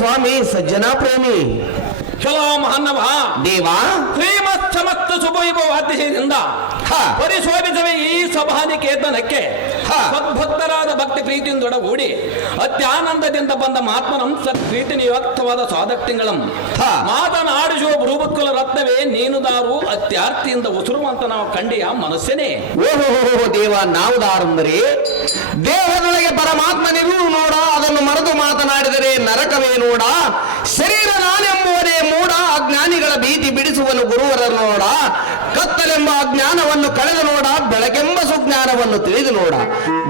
ಸ್ವಾಮಿ ಸಜ್ಜನ ಪ್ರೇಮಿ ಕೆಲವು ಮಹಾನ್ನವ ದೇವ ಶ್ರೀಮತ್ ಸಮಸ್ತ ಶುಭವೈಭವಾದ್ಯದಿಂದ ಪರಿಶೋಭಿಸುವ ಈ ಸಭಾನಿಕೇತನಕ್ಕೆ ಸದ್ಭಕ್ತರಾದ ಭಕ್ತಿ ಪ್ರೀತಿಯಿಂದೊಡಗೂಡಿ ಅತ್ಯಾನಂದದಿಂದ ಬಂದ ಮಹಾತ್ಮನಂ ಸತ್ಪ್ರೀತಿ ನಿಯುಕ್ತವಾದ ಸಾಧಕ್ತಿಂಗಳಂ ಮಾತನಾಡಿಸುವ ಭ್ರೂಬುಕ್ಕುಲ ರತ್ನವೇ ನೀನುದಾರು ಅತ್ಯಾರ್ತಿಯಿಂದ ಉಸುರುವಂತ ನಾವು ಕಂಡಿಯ ಮನಸ್ಸೇನೆ. ಓಹೋ ದೇವ ನಾವು ದಾರಂದರೆ ದೇಹದೊಳಗೆ ಪರಮಾತ್ಮನಿರು ನೋಡ, ಅದನ್ನು ಮರೆತು ಮಾತನಾಡಿದರೆ ನರಕವೇ ನೋಡ. ಶರೀರ ನಾನೆಂಬುವರೇ ಮೂಡ, ಅಜ್ಞಾನಿಗಳ ಭೀತಿ ಬಿಡಿಸುವನು ಗುರುವರ ನೋಡ. ಕತ್ತಲೆಂಬ ಅಜ್ಞಾನವನ್ನು ಕಳೆದು ನೋಡ, ಬೆಳಕೆಂಬ ಸುಜ್ಞಾನವನ್ನು ತಿಳಿದು ನೋಡ.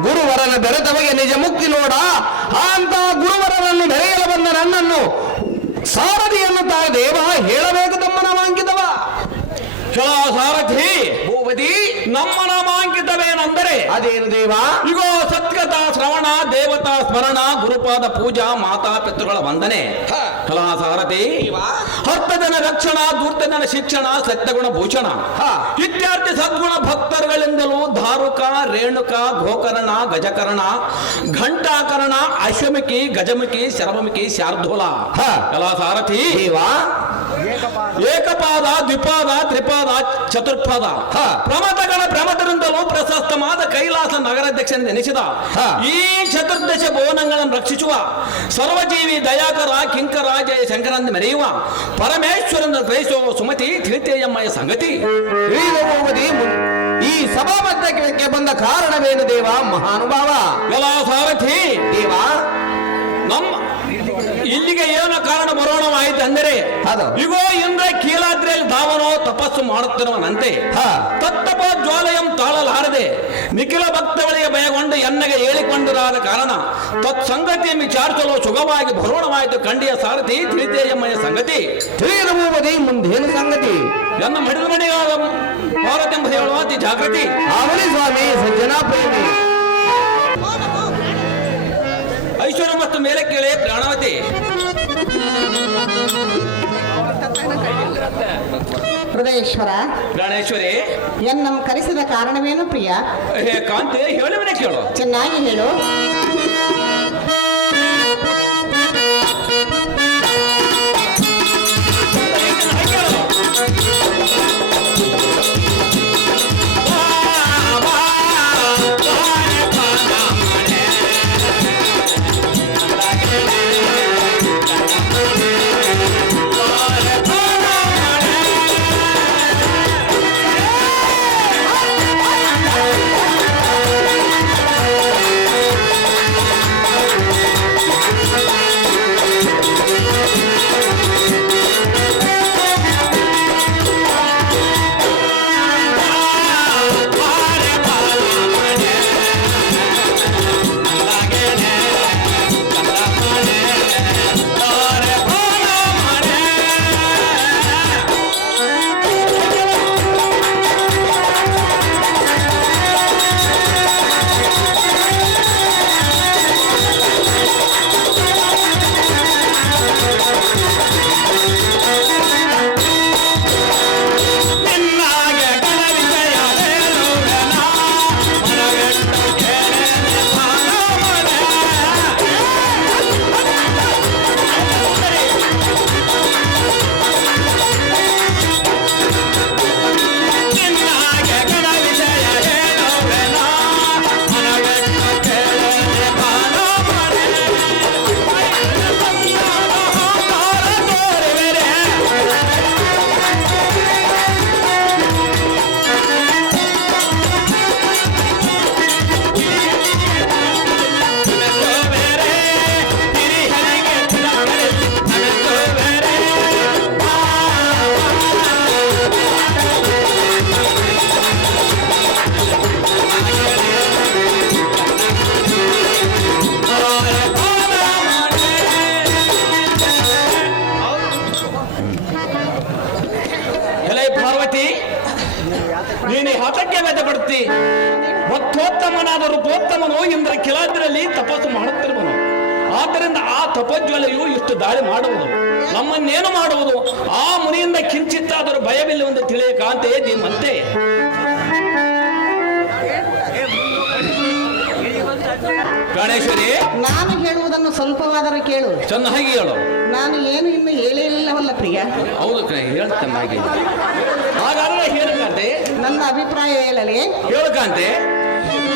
ಗುರುವರನ ಬೆರೆತವಗೆ ನಿಜ ಮುಕ್ತಿ ನೋಡ. ಅಂತ ಗುರುವರನನ್ನು ಬೆಳೆಯಲು ಬಂದ ನನ್ನನ್ನು ಸಾರಥಿಯನ್ನು ತಾ ದೇವ ಹೇಳಬೇಕು ತಮ್ಮ ನಾಮಾಂಕಿತವ. ಸಾರಥಿ ಭೂಪತಿ ನಮ್ಮ ನಾಮಾಂಕಿತವೇನೆಂದರೆ ಅದೇನು ದೇವ? ಇಗೋ ಸತ್ಕಥಾ ಶ್ರವಣ, ದೇವತಾ ಸ್ಮರಣ, ಗುರುಪಾದ ಪೂಜಾ, ಮಾತಾ ಪಿತೃಗಳ ವಂದನೆ. ಕಲಾ ಸಾರಥಿ ಹರ್ತಜನ ರಕ್ಷಣ, ಧೂರ್ತಜನ ಶಿಕ್ಷಣ, ಸತ್ಯಗುಣ ಭೂಷಣ ಇತ್ಯಾದಿ ಸದ್ಗುಣ ಭಕ್ತರುಗಳಿಂದಲೂ ಧಾರುಕ, ರೇಣುಕ, ಗೋಕರ್ಣ, ಗಜಕರ್ಣ, ಘಂಟಾಕರ್ಣ, ಅಶ್ವಮುಖಿ, ಗಜಮುಖಿ, ಶರಭಮುಖಿ, ಶಾರ್ದೂಲ. ಕಲಾ ಸಾರಥಿ ಏಕಪಾದ, ದ್ವಿಪಾದ, ತ್ರಿಪಾದ, ಚತುರ್ಪಾದ ಪ್ರಮಥಗಳ ಪ್ರಮಥರಿಂದಲೂ ಪ್ರಶಸ್ತವಾದ ಕೈಲಾಸ ನಗರಾಧ್ಯಕ್ಷನೆನಿಸಿದ ಈ ಚತುರ್ದಶ ಭುವನಗಳನ್ನು ರಕ್ಷಿಸುವ ಸರ್ವಜೀವಿ ದಯಾಕರ ಕಿಂಕರ ಜಯ ಶಂಕರಂದ ಮೆರೆಯುವ ಪರಮೇಶ್ವರನ ಗ್ರಹಿಸುವ ಸುಮತಿ ತಿಳಿತೇಯಮ್ಮಯ ಸಂಗತಿ. ಈ ಸಭಾಮಧ್ಯಕ್ಕೆ ಬಂದ ಕಾರಣವೇನು ದೇವ ಮಹಾನುಭಾವ? ಎಲ್ಲ ಸಾರಥಿ ದೇವ ನಮ್ಮ ಇಲ್ಲಿಗೆ ಏನು ಕಾರಣ ಬರೋಣವಾಯಿತು ಅಂದರೆ ಇಗೋ ಇಂದ್ರ ಕೀಲಾದ್ರಿಯಲ್ಲಿ ಧಾವನೋ ತಪಸ್ಸು ಮಾಡುತ್ತಿರುವನಂತೆ ತತ್ತಪ ಜ್ವಾಲಯಂ ತಾಳಲಾರದೆ ನಿಖಿಲ ಭಕ್ತಗಳಿಗೆ ಭಯಗೊಂಡು ಎನ್ನಗೆ ಹೇಳಿಕೊಂಡಿರಾದ ಕಾರಣ ತತ್ಸಂಗತಿಯನ್ನು ವಿಚಾರಿಸಲು ಸುಗವಾಗಿ ಬರೋಣವಾಯಿತು ಕಂಡಿಯ ಸಾರಥಿ ತಿಳಿತೇಯಮ್ಮಯ ಸಂಗತಿ. ತಿಳಿಯಬಹುದು ಮುಂದೇನು ಸಂಗತಿ? ನನ್ನ ಮಡಿದ ಮನೆಯಾದ ಪಾರ್ವತೆಂಬ ಹೇಳುವಾತಿ ಜಾಗೃತಿ. ಅವಳಿ ಸ್ವಾಮಿ ಸಜ್ಜನ ಪ್ರೇಮಿ ಐಶ್ವರ್ಯ ಮತ್ತು ಮೇಲೆ ಕೇಳಿ ಪ್ರಾಣವತಿ. ಹೃದಯೇಶ್ವರ ಪ್ರಾಣೇಶ್ವರಿ ಎನ್ನಂ ಕರೆಸಿದ ಕಾರಣವೇನು ಪ್ರಿಯ? ಕಾಂತಿ ಹೇಳುವನೇ ಕೇಳು. ಚೆನ್ನಾಗಿ ಹೇಳು. ನೀನು ಹಠಕ್ಕೆ ವ್ಯತೆ ಪಡುತ್ತಿ. ಭಕ್ತೋತ್ತಮನಾದ ರೂಪೋತ್ತಮನು ಇಂದ್ರ ಕಿಲಾದ್ರಲ್ಲಿ ತಪಸ್ಸು ಮಾಡುತ್ತಿರುವನು. ಆದ್ದರಿಂದ ಆ ತಪಜ್ವಲೆಯು ಇಷ್ಟು ದಾಳಿ ಮಾಡುವುದು, ನಮ್ಮನ್ನೇನು ಮಾಡುವುದು? ಆ ಮುನಿಯಿಂದ ಕಿಂಚಿತ್ತಾದರೂ ಭಯವಿಲ್ಲವೆಂದು ತಿಳಿಯ ಕಾಂತೆ ಧೀಮಂತೆ. ಪ್ರಾಣೇಶ್ವರಿ, ನಾನು ಹೇಳುವುದನ್ನು ಸ್ವಲ್ಪವಾದರೂ ಕೇಳು. ಚೆನ್ನಾಗಿ ಹೇಳು. ನಾನು ಏನು ಇನ್ನು ಹೇಳಿಲ್ಲವಲ್ಲ ಪ್ರಿಯ. ಹೌದು ಹೇಳ್ತನ್ನಾಗಿ. ಹಾಗಾದ್ರೆ ಹೇಳಕಂತೆ, ನನ್ನ ಅಭಿಪ್ರಾಯ ಹೇಳಲಿ. ಹೇಳಕಂತೆ.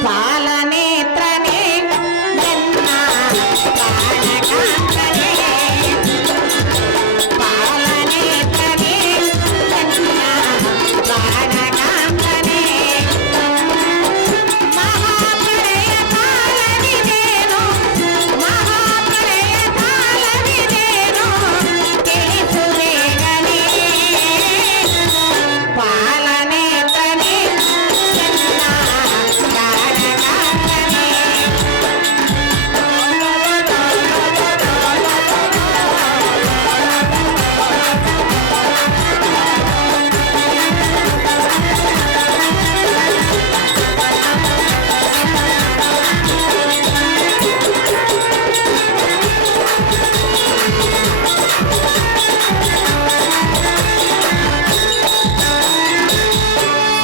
ಪಾಲನೇತ್ರನೇ ನನ್ನ ಪ್ರಾಣಕಾಂತನೇ, ಪಾಲನೇತ್ರನೇ ನನ್ನ ಪ್ರಾಣಕಾಂತನೇ, ಮಹಾಪ್ರಳಯ ಕಾಲವಿದೇನೋ, ಮಹಾಪ್ರಳಯ ಕಾಲವಿದೇನೋ ತಿಳಿಸುವೇಗನೇ, ಪಾಲನೇತ್ರನೇ ನನ್ನ ಪ್ರಾಣಕಾಂತನೇ.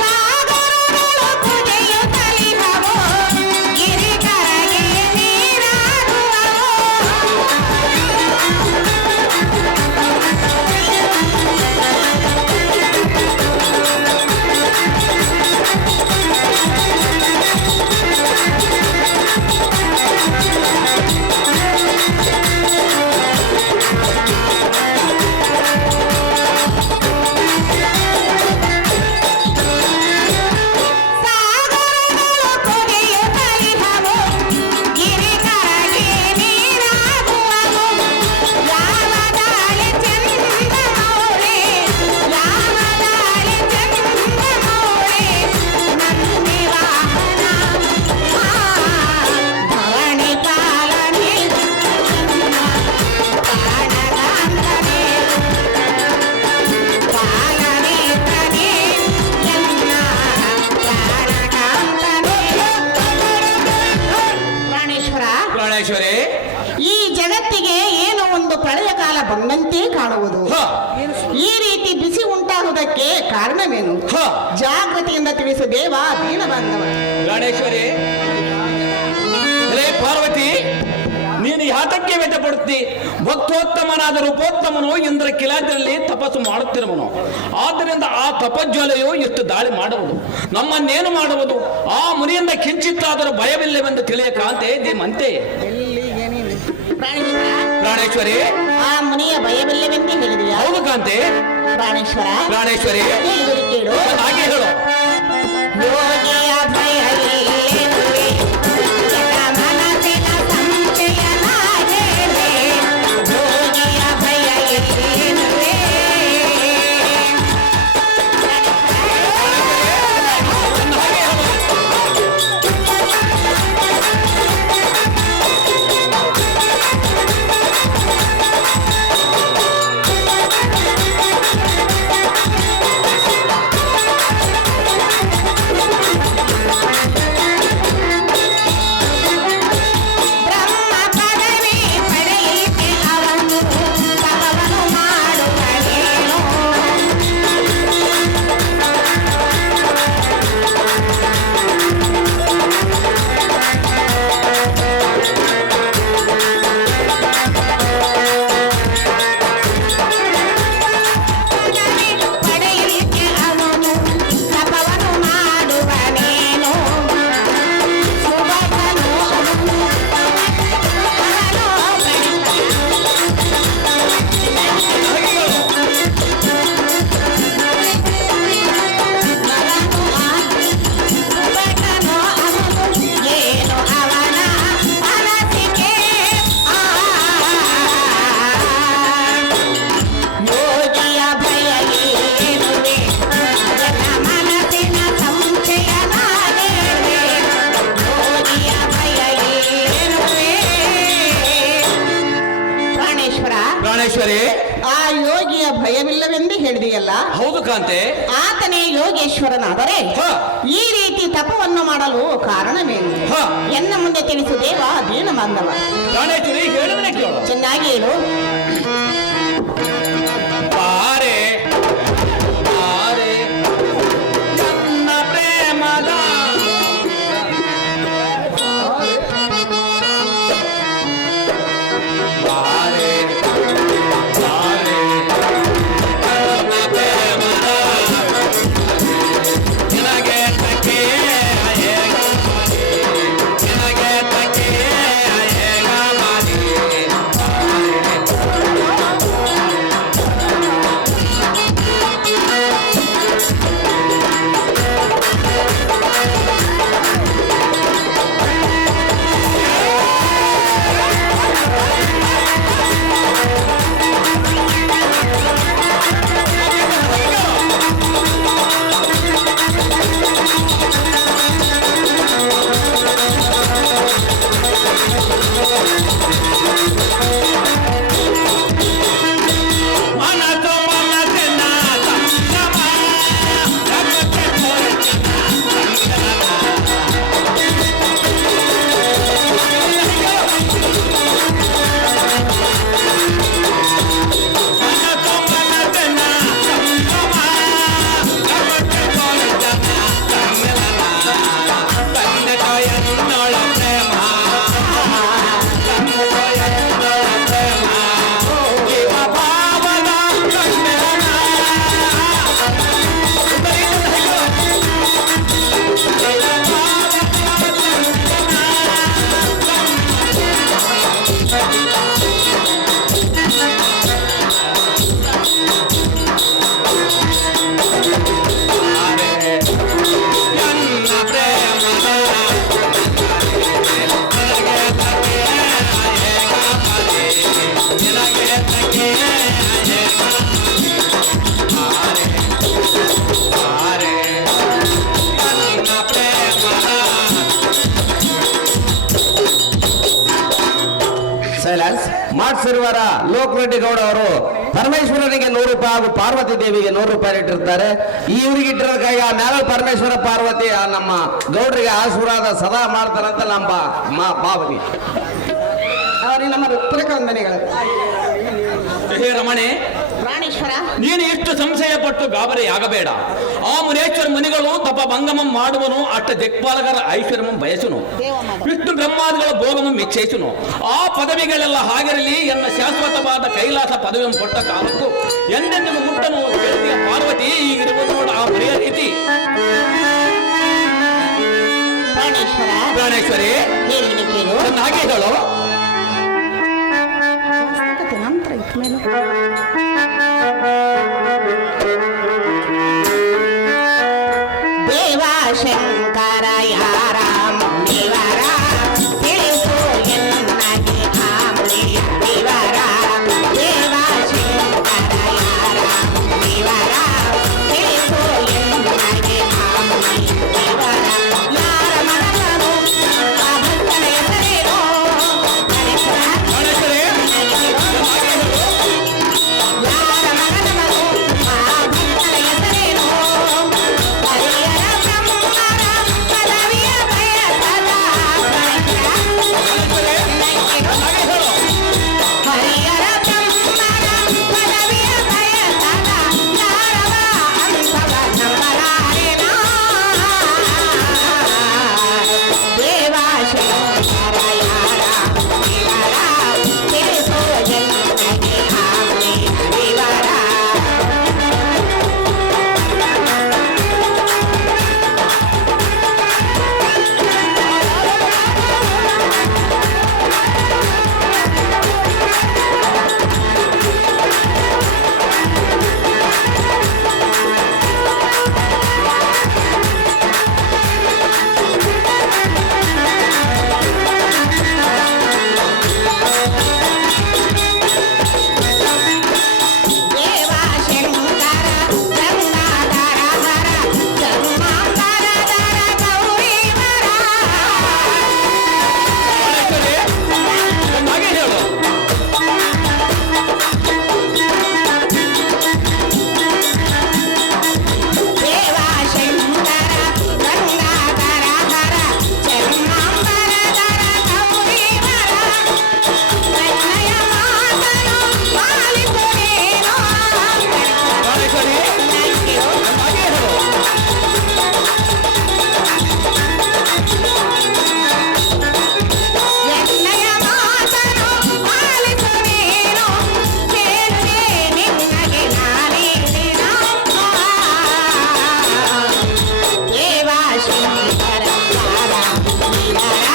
ಸಾಗರಗಳು ಕುದಿಯುತ್ತಲಿಹವೋ, ಗಿರಿಕರಗೆ ನೀರಾಡುವವೋ, ಸಾಗರಗಳು ಕುದಿಯುತ್ತಲಿಹವೋ, ಗಿರಿಕರಗೆ ನೀರಾಡುವವೋ, ಯಾವ ದಾಳಿ ಚಂದ ಮೌಳಿ, ಯಾವ ದಾಳಿ ಚಂದ ಮೌಳಿ, ನಂದಿ ವಾಹನ ಧರಣಿ ಪಾಲನೆ ಪ್ರಾಣಕಾಂತನೇ, ಪಾಲನೇತ್ರನೇ ನನ್ನ ಪ್ರಾಣಕಾಂತನೇ. ಪ್ರಾಣೇಶ್ವರ, ಪ್ರಾಣೇಶ್ವರಿ, ಈ ಜಗತ್ತಿಗೆ ಏನೋ ಒಂದು ಪ್ರಳಯ ಕಾಲ ಬಂದಂತೆ ಕಾಣುವುದು. ಹ. ಈ ರೀತಿ ಬಿಸಿ ಉಂಟಾಗುವುದಕ್ಕೆ ಕಾರಣವೇನು? ಹ. ಜಾಗೃತಿಯಿಂದ ತಿಳಿಸು ದೇವ ದೀನಬಂಧವ. ಪ್ರಾಣೇಶ್ವರಿ, ರೇ ಪಾರ್ವತಿ, ನೀನು ಯಾತಕ್ಕೆ ವ್ಯಥಪಡುತ್ತಿ? ಭಕ್ತೋತ್ತಮನಾದ ರೂಪೋತ್ತಮನು ಇಂದ್ರ ಕಿಲಾದ್ರಲ್ಲಿ ತಪಸ್ಸು ಮಾಡುತ್ತಿರುವನು. ಆದ್ದರಿಂದ ಆ ತಪಜ್ವಲೆಯು ಎಷ್ಟು ದಾಳಿ ಮಾಡುವುದು, ನಮ್ಮನ್ನೇನು ಮಾಡುವುದು? ಆ ಮುನಿಯಿಂದ ಕಿಂಚಿತ್ತಾದರೂ ಭಯವಿಲ್ಲವೆಂದು ತಿಳಿಯ ಕಾಂತೆ ದೇಮಂತೆ. ಪ್ರಾಣೇಶ್ವರ, ಪ್ರಾಣೇಶ್ವರಿ, ಆ ಮುನಿಯ ಭಯವಿಲ್ಲವೆಂದೇ ಹೇಳಿದೆಯಾ? ಹೌದು ಕಾಂತೆ. ಪ್ರಾಣೇಶ್ವರ, ಪ್ರಾಣೇಶ್ವರಿ, ಹೇಳಿದರೆ ಕೇಳು. ಹಾಗೆ ಹೇಳು. ಯೋಗಿಯ ಭಯವಿಲ್ಲವೆಂದೇ ಜಗಮನಸಿನ ಸಂಶಯನಾಗೇನೆ, ಯೋಗಿಯ ಭಯವಿಲ್ಲವೆಂದೇ. ಬ್ರಹ್ಮ ಪದವಿ ಪಡೆಯಿತೆ ಅವನು ತಪವನ್ನು ಮಾಡುವನೇನೋ, ಪದವಿ ಪಡೆಯಿತೆ ಅವನು ತಪವನ್ನು ಮಾಡುವನೇನೋ, ಸುಭಗನು ಅವನು ಏನು ಅವನ ಅನಸಿಕೆ, ಯೋಗಿಯ ಭಯ ಏನುವೆ ಜನ ಮನಸ್ಸಿನ ಸಂಶಯನಾಗೇನೆ, ಯೋಗಿಯ ಭಯ ಏನುವೆ. ಪ್ರಾಣೇಶ್ವರ, ಪ್ರಾಣೇಶ್ವರಿ, ಆ ಯೋಗಿಯ ಭಯವಿಲ್ಲವೆಂದು ಹೇಳಿದೆಯಲ್ಲ, ಹೌದು ಕಾಂತೆ. ಆತನೇ ಯೋಗೇಶ್ವರನಾದರೆ ಹ. ಈ ರೀತಿ ತಪವನ್ನು ಮಾಡಲು ಕಾರಣವೇನು? ಹ. ಎನ್ನ ಮುಂದೆ ತಿಳಿಸು ದೇವ ದೀನಬಂಧವ. ಪ್ರಾಣೇಶ್ವರಿ, ಹೇಳಿದ್ರೆ ಕೇಳು. ಚೆನ್ನಾಗಿ ಹೇಳು. ಪಾರೆ ಪಾರೆ ನನ್ನ ಪ್ರೇಮದ ಸೈಲೆನ್ಸ್ ಮಾಡಿಸಿರುವರ ಲೋಕರೆಡ್ಡಿ ಗೌಡ ಅವರು ಪರಮೇಶ್ವರನಿಗೆ 100 ರೂಪಾಯಿ ಹಾಗೂ ಪಾರ್ವತಿ ದೇವಿಗೆ 100 ರೂಪಾಯಿ ಇಟ್ಟಿರ್ತಾರೆ. ಇವರಿಗೆ ಇಟ್ಟಿರೋ ಕೈಗ ಮ್ಯಾಲ ಪರಮೇಶ್ವರ ಪಾರ್ವತಿ ನಮ್ಮ ಗೌಡರಿಗೆ ಆಶೀರ್ವಾದ ಸದಾ ಮಾಡ್ತಾರಂತ ನಮ್ಮ ಭಾವನೆ. ಅವರಿಗೆ ನಮ್ಮ ಹೃತ್ಪೂರ್ವಕ ವಂದನೆಗಳು. ಹೇ ರಮಣೆ, ಪ್ರಾಣೇಶ್ವರ, ನೀನು ಇಷ್ಟು ಸಂಶಯ ಪಟ್ಟು ಗಾಬರಿಯಾಗಬೇಡ. ಆ ಮುನೇಶ್ವರ ಮುನಿಗಳು ತಪ ಭಂಗಮಂ ಮಾಡುವನು, ಅಷ್ಟ ದಿಕ್ಪಾಲಕರ ಐಶ್ವರ್ಯಮಂ ಬಯಸುನು, ವಿಷ್ಣು ಬ್ರಹ್ಮಾದಿಗಳ ಭೋಗಮಂ ಇಚ್ಛಿಸುನು. ಆ ಪದವಿಗಳೆಲ್ಲ ಹಾಗಿರಲಿ, ಎನ್ನ ಶಾಶ್ವತವಾದ ಕೈಲಾಸ ಪದವಿಯನ್ನು ಕೊಟ್ಟ ಕಾಲಕ್ಕೂ ಎಂದೆಂದಿಗೂ ಮುಟ್ಟನು ಗೆಳತಿಯ ಪಾರ್ವತಿ ಈಗಿರುವುದು ನೋಡ ಆ ಪ್ರಿಯ ರೀತಿ. ಪ್ರಾಣೇಶ್ವರ, ಪ್ರಾಣೇಶ್ವರಿ, ಹೇಳಿ ಕೇಳು. ಹಾಗೆ ಹೇಳು. ನಂತರ ಇಟ್ಮೇಲೆ ದೇವ ಶಂಕರ ಯಾರ ಮುನಿವರ ತಿಳಿಸು ಎನ್ನಗೆ ಆ ಮುನಿಯ ವಿವರ. ದೇವ ಶಂಕರ ಯಾರ ಮುನಿವರ ತಿಳಿಸು ಎನ್ನಗೆ ಆ ಮುನಿಯ ವಿವರ. ಯಾರ ಮನಸನು ಆ ಭಕ್ತನ ಹೆಸರೇನೋ ಪ್ರಾಣೇಶ್ವರಿ, ಯಾರ ಮನಸನು ಆ ಭಕ್ತನ ಹೆಸರೇನೋ ಹರಿಯರ ಬ್ರಹ್ಮರ ಪದವಿಯ ಬಯಸದ ಹಾಗೆ ಹೇಳು. ಹರಿಯರ ಬ್ರಹ್ಮರ ಪದವಿಯ ಬಯಸದ ಯಾರವ ಅಂತವ ನಂಬಲಾರೆನ. ದೇವ ಶಂಕರ ಯಾರ ವಿವರ ತಿಳಿಸೋ ಜನ್ಮಕ್ಕೆ ಆಮೆಯ ವಿವರ. ದೇವ ಶಂಕರ ಗಂಗಾಧರ ಹರ ಜನ್ಮಾಂತರ ಧರ ಗೌರೀವರ. ಪ್ರಾಣೇಶ್ವರಿ, ಹಾಗೆ ಹೇಳು. ದೇವ ಶಂಕರ ಗಂಗಾಧರ ಹರ ಜನ್ಮಾಂತರ ಧರ ಗೌರೀವರ. ಕನ್ನಯ ಮಾತನು ಪಾಲಿಸುವೇನೋ. ಪ್ರಾಣೇಶ್ವರಿ, ಹಾಗೆ ಹೇಳು. ಎನ್ನಯ ಮಾತನು ಪಾಲಿಸುವೇನೋ. ಕೇಳುವೆ ನಿನ್ನಗೆ ನಾನೇನಿನ. ದೇವ ಶಂಕರ ಯಾರ ವಿವರ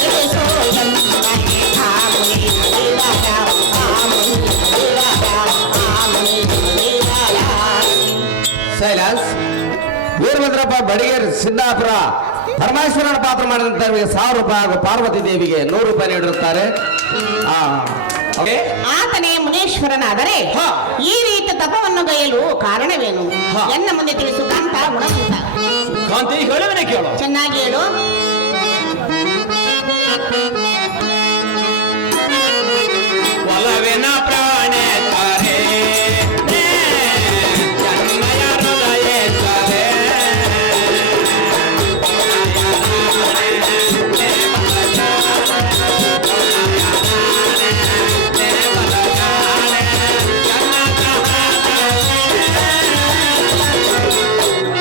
ತಿಳಿಸೋ ಜನ್ಮಕ್ಕೆ ಆ ಮುನಿಯ ವಿವರ. ಆ ಮುನಿಯ ವಿವರ, ಆ ಮುನಿಯ ವಿವರ. ಸೈಲೆನ್ಸ್ ವೀರಭದ್ರಪ್ಪ ಬಡಿಗೇರ್ ಸಿದ್ದಾಪುರ ಪರಮೇಶ್ವರನ ಪಾತ್ರ ಮಾಡಿದಂತವರಿಗೆ 1000 ರೂಪಾಯಿ ಹಾಗೂ ಪಾರ್ವತಿ ದೇವಿಗೆ 100 ರೂಪಾಯಿ ನೀಡಿರುತ್ತಾರೆ. ಓಕೆ, ಆತನೇ ಮುನೇಶ್ವರನಾದರೆ ಹಾ. ಈ ರೀತಿ ತಪವನ್ನು ಗೈಯಲು ಕಾರಣವೇನು ಹಾ. ಎನ್ನ ಮುಂದೆ ತಿಳಿಸು ಕಾಂತ ಗುಣವಂತ. ಕಾಂತಿ, ಹೇಳುವನೆ ಕೇಳು. ಚೆನ್ನಾಗಿ ಹೇಳು. ಒಲವಿನ ಪ್ರಾಣೇಶ್ವರಿ, ಜನ್ಮಯ ಹೃದಯೇಶ್ವರಿ,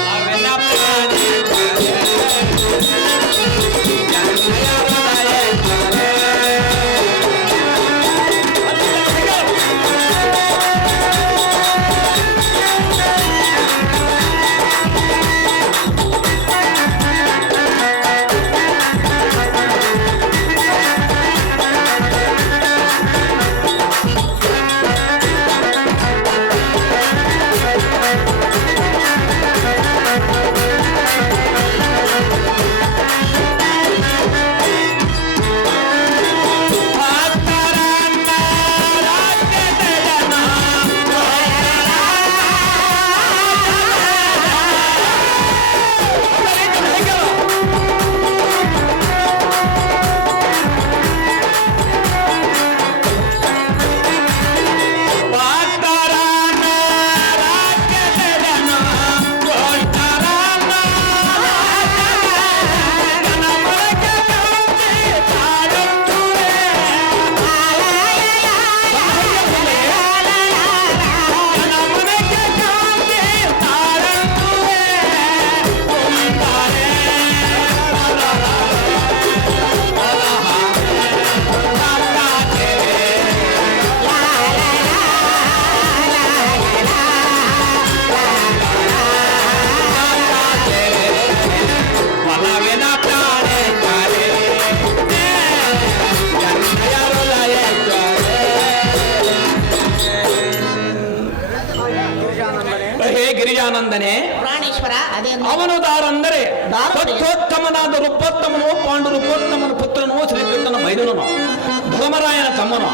ಒಲವಿನ ಪ್ರಾಣೇಶ್ವರಿ, ಜನ್ಮಯ ಹೃದಯೇಶ್ವರಿ. ಕಂದನೆ ಪ್ರಾಣೇಶ್ವರ ಅದೇ ಅವನು ದಾರಂದರೆ ದಾರ ಸತ್ಯೋತ್ತಮನಾದ ರೂಪೋತ್ತಮನು ಪಾಂಡು ರೂಪೋತ್ತಮನ ಪುತ್ರನು ಶ್ರೀಕೃಷ್ಣನ ಮೈದುನನು ಧರ್ಮರಾಯನ ತಮ್ಮನು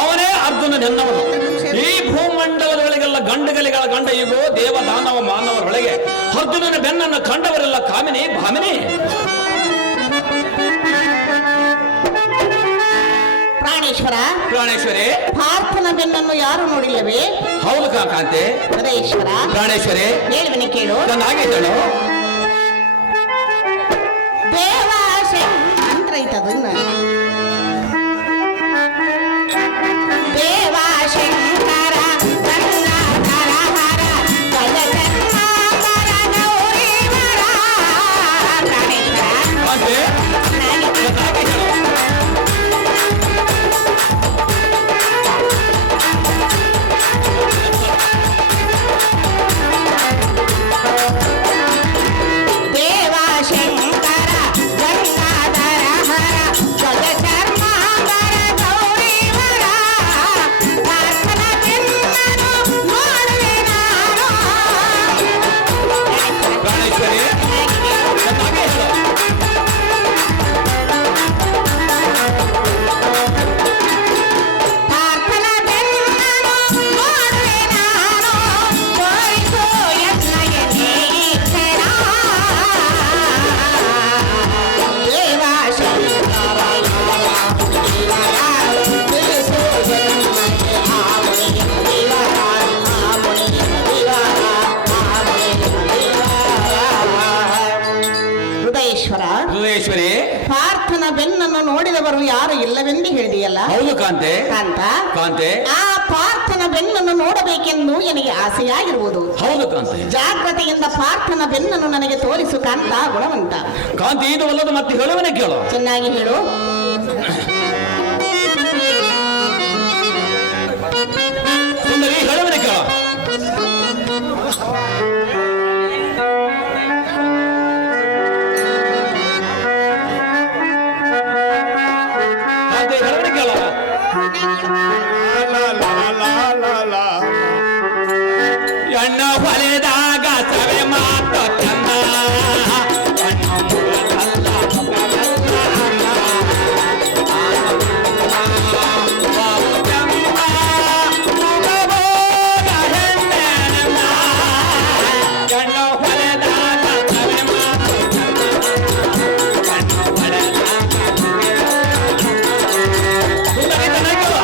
ಅವನೇ ಅರ್ಜುನನೆನ್ನವನು. ಈ ಭೂಮಂಡಲದೊಳಗೆಲ್ಲ ಗಂಡಗಲಿಗಳ ಗಂಡ ಇಗೋ ದೇವ ದಾನವ ಮಾನವರೊಳಗೆ ಅರ್ಜುನನ ಬೆನ್ನನ್ನು ಕಂಡವರೆಲ್ಲ ಕಾಮಿನಿ ಭಾಮಿನಿ. ಪ್ರಾಣೇಶ್ವರ ಪ್ರಾಣೇಶ್ವರಿ ಪಾರ್ಥನ ಬೆನ್ನನ್ನು ಯಾರು ನೋಡಿಲ್ಲವೇ? ಹೌದು ಕಾಂತೆ. ಹೃದಯೇಶ್ವರ ಪ್ರಾಣೇಶ್ವರಿ ಹೇಳುವನೆ ಕೇಳು. ಚೆನ್ನಾಗಿದ್ದಳು. ದೇವಾಶಂ ಅಂತ ಐತದನ್ನ ದೇವಾಶಂಕರ ಗಂಗಾಧರ ಹರ ಗಜಕರ್ಮಾಕರ ಗೌರೀವರ. ಪ್ರಾಣೇಶ್ವರ ಕಾಂತೆ ಚೆನ್ನಾಗಿದ್ದಳು. ದೇವಾಶಂಕರ ಗಂಗಾಧರ ಹರ ಗಜಕರ್ಮಾಕರ ಗೌರೀವರ. ಪಾರ್ಥನ ಬೆನ್ನನ್ನು ನೋಡುವೆ ನಾನು. ಪ್ರಾಣೇಶ್ವರಿ ಚೆನ್ನಾಗಿದ್ದಳು. ಪಾರ್ಥನ ಬೆನ್ನನ್ನು ನೋಡುವೆ ನಾನು. ತೋರಿಸು ಯತ್ನಯನೇ ಈಕ್ಷಣ. ದೇವಾಶಂಕರ ತಿಳಿಸು ಯತ್ನಯನೇ ಆಮುನಿಯ ದಿವಾರ, ಆಮುನಿಯ ದಿವಾರ, ಆಮುನಿಯ ದಿವಾರ. ಹೃದಯೇಶ್ವರ ಹೃದಯೇಶ್ವರಿ ಪಾರ್ಥನ ಬೆನ್ನನ್ನು ನೋಡಿದವರು ಯಾರು ಇಲ್ಲವೆಂದು ಹೇಳಿದೆಯಲ್ಲ ಹೌದು ಕಾಂತೆ. ಕಾಂತ. ಕಾಂತೆ ಆ ಪಾರ್ಥನ ಬೆನ್ನನ್ನು ನೋಡಬೇಕೆಂದು ನನಗೆ ಆಸೆಯಾಗಿರುವುದು. ಹೌದು ಕಾಂತೆ. ಜಾಗ್ರತೆಯಿಂದ ಪಾರ್ಥನ ಬೆನ್ನನ್ನು ನನಗೆ ತೋರಿಸು ಕಾಂತ ಗುಣವಂತ. ಕಾಂತಿ ಇದು ಅಲ್ಲದು ಮತ್ತೆ ಹೇಳುವನೆ ಕೇಳು. ಚೆನ್ನಾಗಿ ಹೇಳು. ಸುಂದರಿ ಹೇಳುವನೆ ಕೇಳು. ಕಾಂತಿ ಹೇಳುವನೆ ಕೇಳು. ಎಣ್ಣ ಹೊಲೆದಾಗ ಸವೆ ಮಾತು ಚೆನ್ನ ಎಣ್ಣ ಮುಳಗಲ್ಲ ಮಗನಲ್ಲ ಬಾವು ಚೆನ್ನ ಮಗಬೋದ ಹೆಣ್ಣೆನ್ನ. ಎಣ್ಣ ಹೊಲೆದಾಗ ಸವೆ ಮಾತು ಚೆನ್ನ ಎಣ್ಣ ಹೊಲೆದಾಗ ಸುಂದರಿ ಚೆನ್ನಾಗಿರುವ.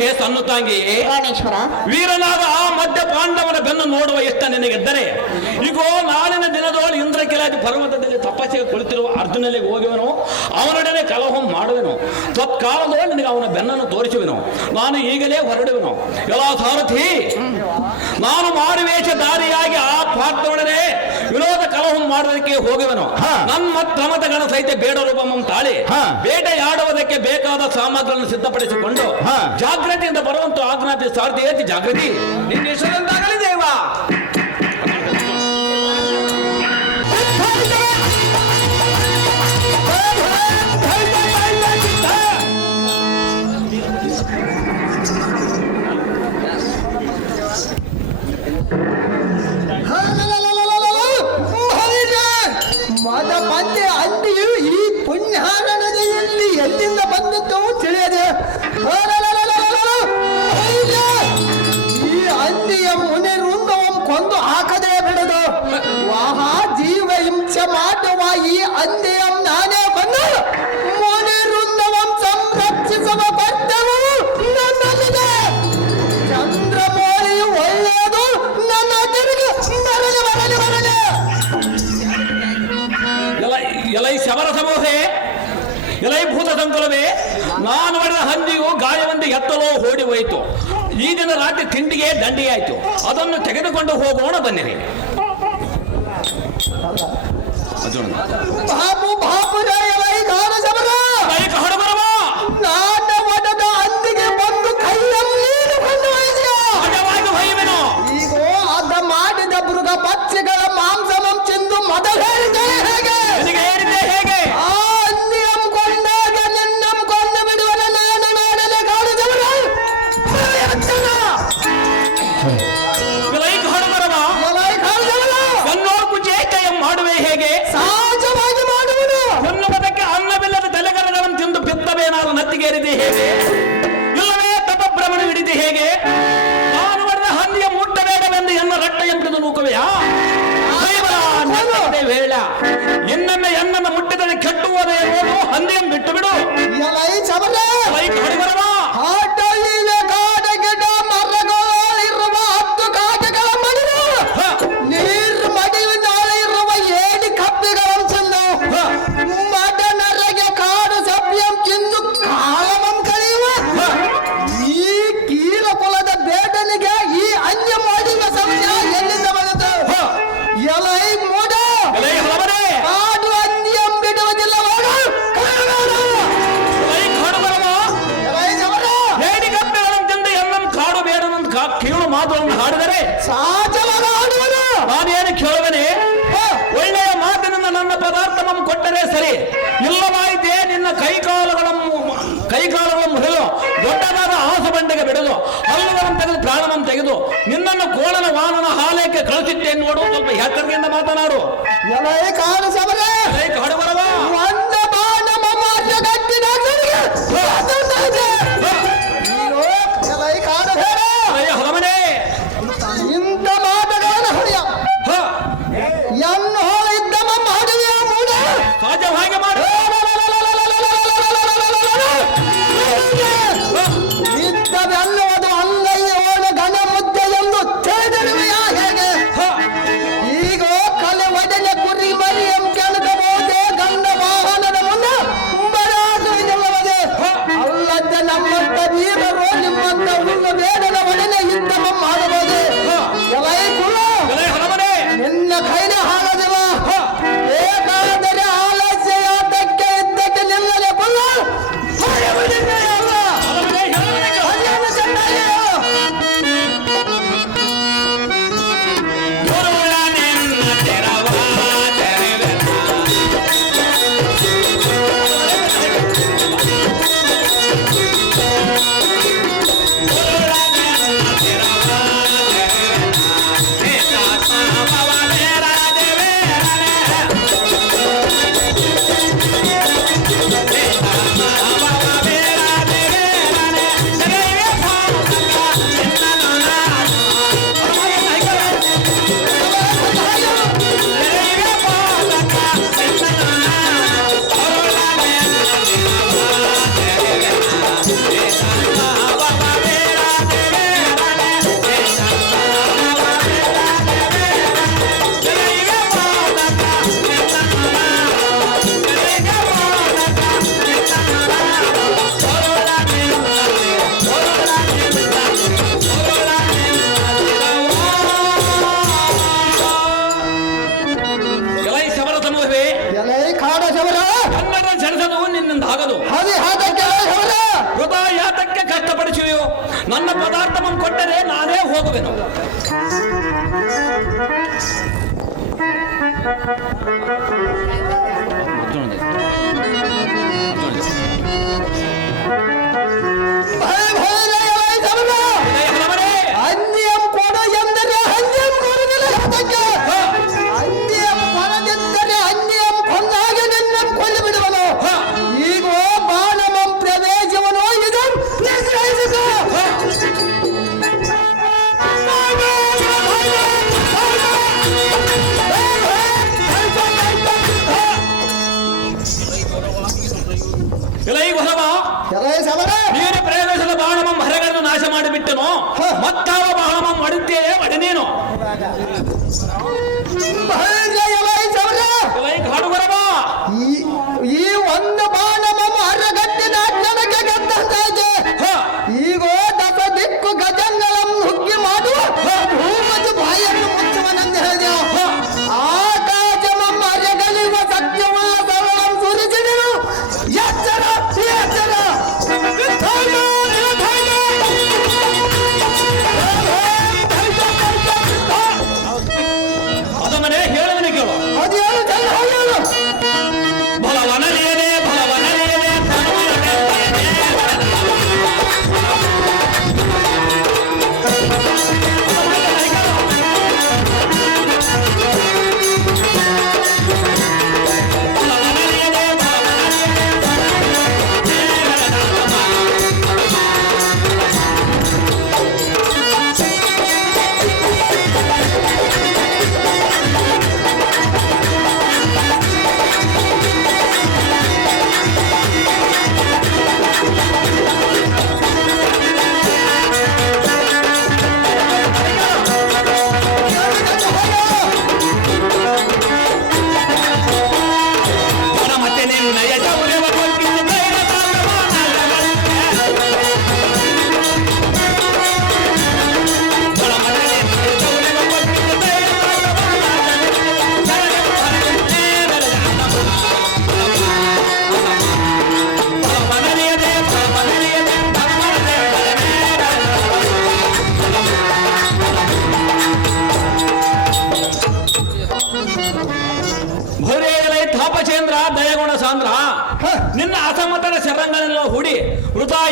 ಹೇ ಸಣ್ಣ ತಂಗಿ, ಪ್ರಾಣೇಶ್ವರ ವೀರನಾದ ಆ ಮಧ್ಯ ಪಾಂಡವನ ಬೆನ್ನು ನೋಡುವ ಇಷ್ಟ ನಿನಗೆದ್ದರೆ ಈಗೋ ನಾಳಿನ ದಿನದೊಳಗೆ ಇಂದ್ರಕಿಲಾದಿ ಪರ್ವತದಲ್ಲಿ ತಪಸ್ಸಿಗೆ ಕುಳಿತಿರುವ ಅರ್ಜುನಲ್ಲಿಗೆ ಹೋಗುವೆನು, ಅವನೊಡನೆ ಕಲಹಂ ಮಾಡುವೆನು. ತತ್ಕಾಲದೊಳಗೆ ನಿನಗೆ ಅವನ ಬೆನ್ನನ್ನು ತೋರಿಸುವೆನು. ನಾನು ಈಗಲೇ ಹೊರಡುವೆನು. ಎಲ್ಲ ಸಾರಥಿ, ನಾನು ಮಾರುವೇಷ ದಾರಿಯಾಗಿ ಆ ಪಾರ್ಥನೊಡನೆ ವಿರೋಧ ಕಲಹಂ ಮಾಡುವುದಕ್ಕೆ ಹೋಗುವೆನು. ನನ್ನ ಕ್ರಮದಗಣ ಸಹಿತ ಬೇಡ ರೂಪಂ ತಾಳಿ ಬೇಟೆಯಾಡುವುದಕ್ಕೆ ಬೇಕಾದ ಸಾಮಗ್ರಿಗಳನ್ನು ಸಿದ್ಧಪಡಿಸಿಕೊಂಡು ಜಾಗೃತಿಯಿಂದ ಬರುವಂತ ಆಜ್ಞಾಪಿ ಸಾರಥಿ ಏತಿ ಜಾಗೃತಿ ನಿನ್ನ ಹೆಸರಂತಾಗಲಿ ದೇವ. ಹೋಯಿತು. ಈ ದಿನ ರಾತ್ರಿ ತಿಂಡಿಗೆ ದಂಡಿ ಆಯ್ತು. ಅದನ್ನು ತೆಗೆದುಕೊಂಡು ಹೋಗೋಣ ಬನ್ನಿರಿ. ಬಾಬು ಬಾಬು ನಾಟ ಮಠದ ಅಂದಿಗೆ ಬಂದು ಕೈಯಲ್ಲಿ ಈಗ ಅದ ಮಾಡಿದ ಮೃಗ ಪಕ್ಷಿಗಳ ಮಾಂಸವಂ ಚೆಂದು ಮದ ಹೇಳಿದೆ ಹೇಗೆ ಆ ಅಂದಿಯಂ ಕೊಂಡಾಗ ನಿನ್ನಂ ಕೊಂದು ಬಿಡುವನ ನಾನು ನಾಡಲೆ ಕಾಡುದವರ ಮಾಡುವೆ ಹೇಗೆ ಸಹಜವಾಗಿ ಮಾಡುವುದು ಅನ್ನುವುದಕ್ಕೆ ಅನ್ನವಿಲ್ಲದ ತಲೆಗರಗಳನ್ನು ತಿಂದು ಬಿತ್ತಬೇನಾದ ನತ್ತಿಗೇರಿದೆ ಹೇಗೆ ಇಲ್ಲವೇ ತಪಭ್ರಮಣ ಹಿಡಿದೆ ಹೇಗೆ ನಾನು ಮಾಡಿದ ಹಂದಿಯ ಮುಟ್ಟಬೇಡವೆಂದು ಎನ್ನ ರಟ್ಟ ಎಂಬುದು ನೂಕುವೆಯಾ ವೇಳ ಇನ್ನೊಮ್ಮೆ ಎನ್ನನ್ನು ಮುಟ್ಟಿದರೆ ಕೆಟ್ಟುವುದೇ ನೋಡು ಹಂದಿಯನ್ನು ಬಿಟ್ಟು ಬಿಡು ಕೀಳು ಮಾತುಗಳನ್ನು ಹಾಡಿದರೆ ಸಹಜವಾಗಿ ಆಡುವುದು ನಾನೇನು ಕೇಳುವನೆ ಒಳ್ಳೆಯ ಮಾತಿನಿಂದ ನನ್ನ ಪದಾರ್ಥವನ್ನು ಕೊಟ್ಟರೆ ಸರಿ, ಇಲ್ಲವಾಯಿತೇ ನಿನ್ನ ಕೈಕಾಲುಗಳನ್ನು ಮುರಿದು ದೊಡ್ಡದಾದ ಆಸು ಬಂಡೆಗೆ ಬಿಡಲು ಹಲ್ಲುಗಳನ್ನು ತೆಗೆದು ಪ್ರಾಣವನ್ನು ತೆಗೆದು ನಿನ್ನನ್ನು ಕೋಳನ ವಾಹನ ಹಾಲಕ್ಕೆ ಕಳಿಸಿದ್ದೇನೆ ನೋಡು. ಸ್ವಲ್ಪ ಎಚ್ಚರಿಕೆಯಿಂದ ಮಾತನಾಡು. ಕಾಡುವರವ ಇಂಥ ಮಾತುಗಳನ್ನು ಹೊಡೆಯ ಎನ್ನು ಇದ್ದಮ್ಮ ಮಾಡುವ ಮೂಡ ಸಹಜವಾಗಿ ಮಾಡು. ಇದ್ದವೆಲ್ಲುವುದು ಅಂಗೈಯೋಣ ಘನ ಮುದ್ದೆ ಎಂದು ತಿಳಿದಿರುವೆಯಾ ಹೇಗೆ ಈಗ ಕಲೆ ಒಡನೆ ಕುರಿ ಮರಿ ಎಂ ಕೆಳಗಬಹುದೇ ಗಂಡ ವಾಹನದ ಮುಂದೆ ಬರಾದುವುದಿಲ್ಲವದೆ ಅಲ್ಲದೆ ನಮ್ಮಂತ ವೀರರು ನಿಮ್ಮಂತ ಹುಲ್ಲು ಬೇಡದ ಒಡನೆ ಇದ್ದಮ್ಮ ಮಾಡಬಹುದು. ನಿನ್ನ ಕೈನೇ ಹಾಳದಿಲ್ಲ ಬೇಕಾದರೆ ಆಲಸ್ಯ ಯಾತಕ್ಕೆ ಇದ್ದಕ್ಕೆ ನಿಲ್ಲದೆ ಕೊಲ್ಲ ಆಗದು ವೃಥಾ ಯಾತಕ್ಕೆ ಕಷ್ಟಪಡಿಸುವೆಯೋ? ನನ್ನ ಪದಾರ್ಥವನ್ನು ಕೊಟ್ಟರೆ ನಾನೇ ಹೋಗುವೆನು. ಅಂದಿಯಂ ಕೊಡು ಎಂದರೆ ಅಂದಿಯಂ ಕೊಡುವುದಿಲ್ಲ. ಅಂದಿಯಂ ಕೊಡದಿದ್ದರೆ ಅಂದಿಯಂ ಕೊಂದಾಗ ನಿನ್ನಂ ಕೊಲ್ಲಿ ಬಿಡುವನು. ಈಗ ಬಾಣಮಂ ಪ್ರವೇಶವನು ಇದು ನಿಗ್ರಹಿಸಿದ ನೀನು ಪ್ರವೇಶದ ಬಾಣಮಂ ಹೊರಗಳನ್ನು ನಾಶ ಮಾಡಿಬಿಟ್ಟನು. ಮತ್ತಾವ ಬಾಣಮಂ ಮಾಡುತ್ತೇವೆ ಒಡನೇನು ಈ ಒಂದು ಬಾಣಮಂ ಅರಗಟ್ಟಿನ ಜನಕ್ಕೆ ಗೆದ್ದಂತಾಯ್ತು. ಈಗ ದಸ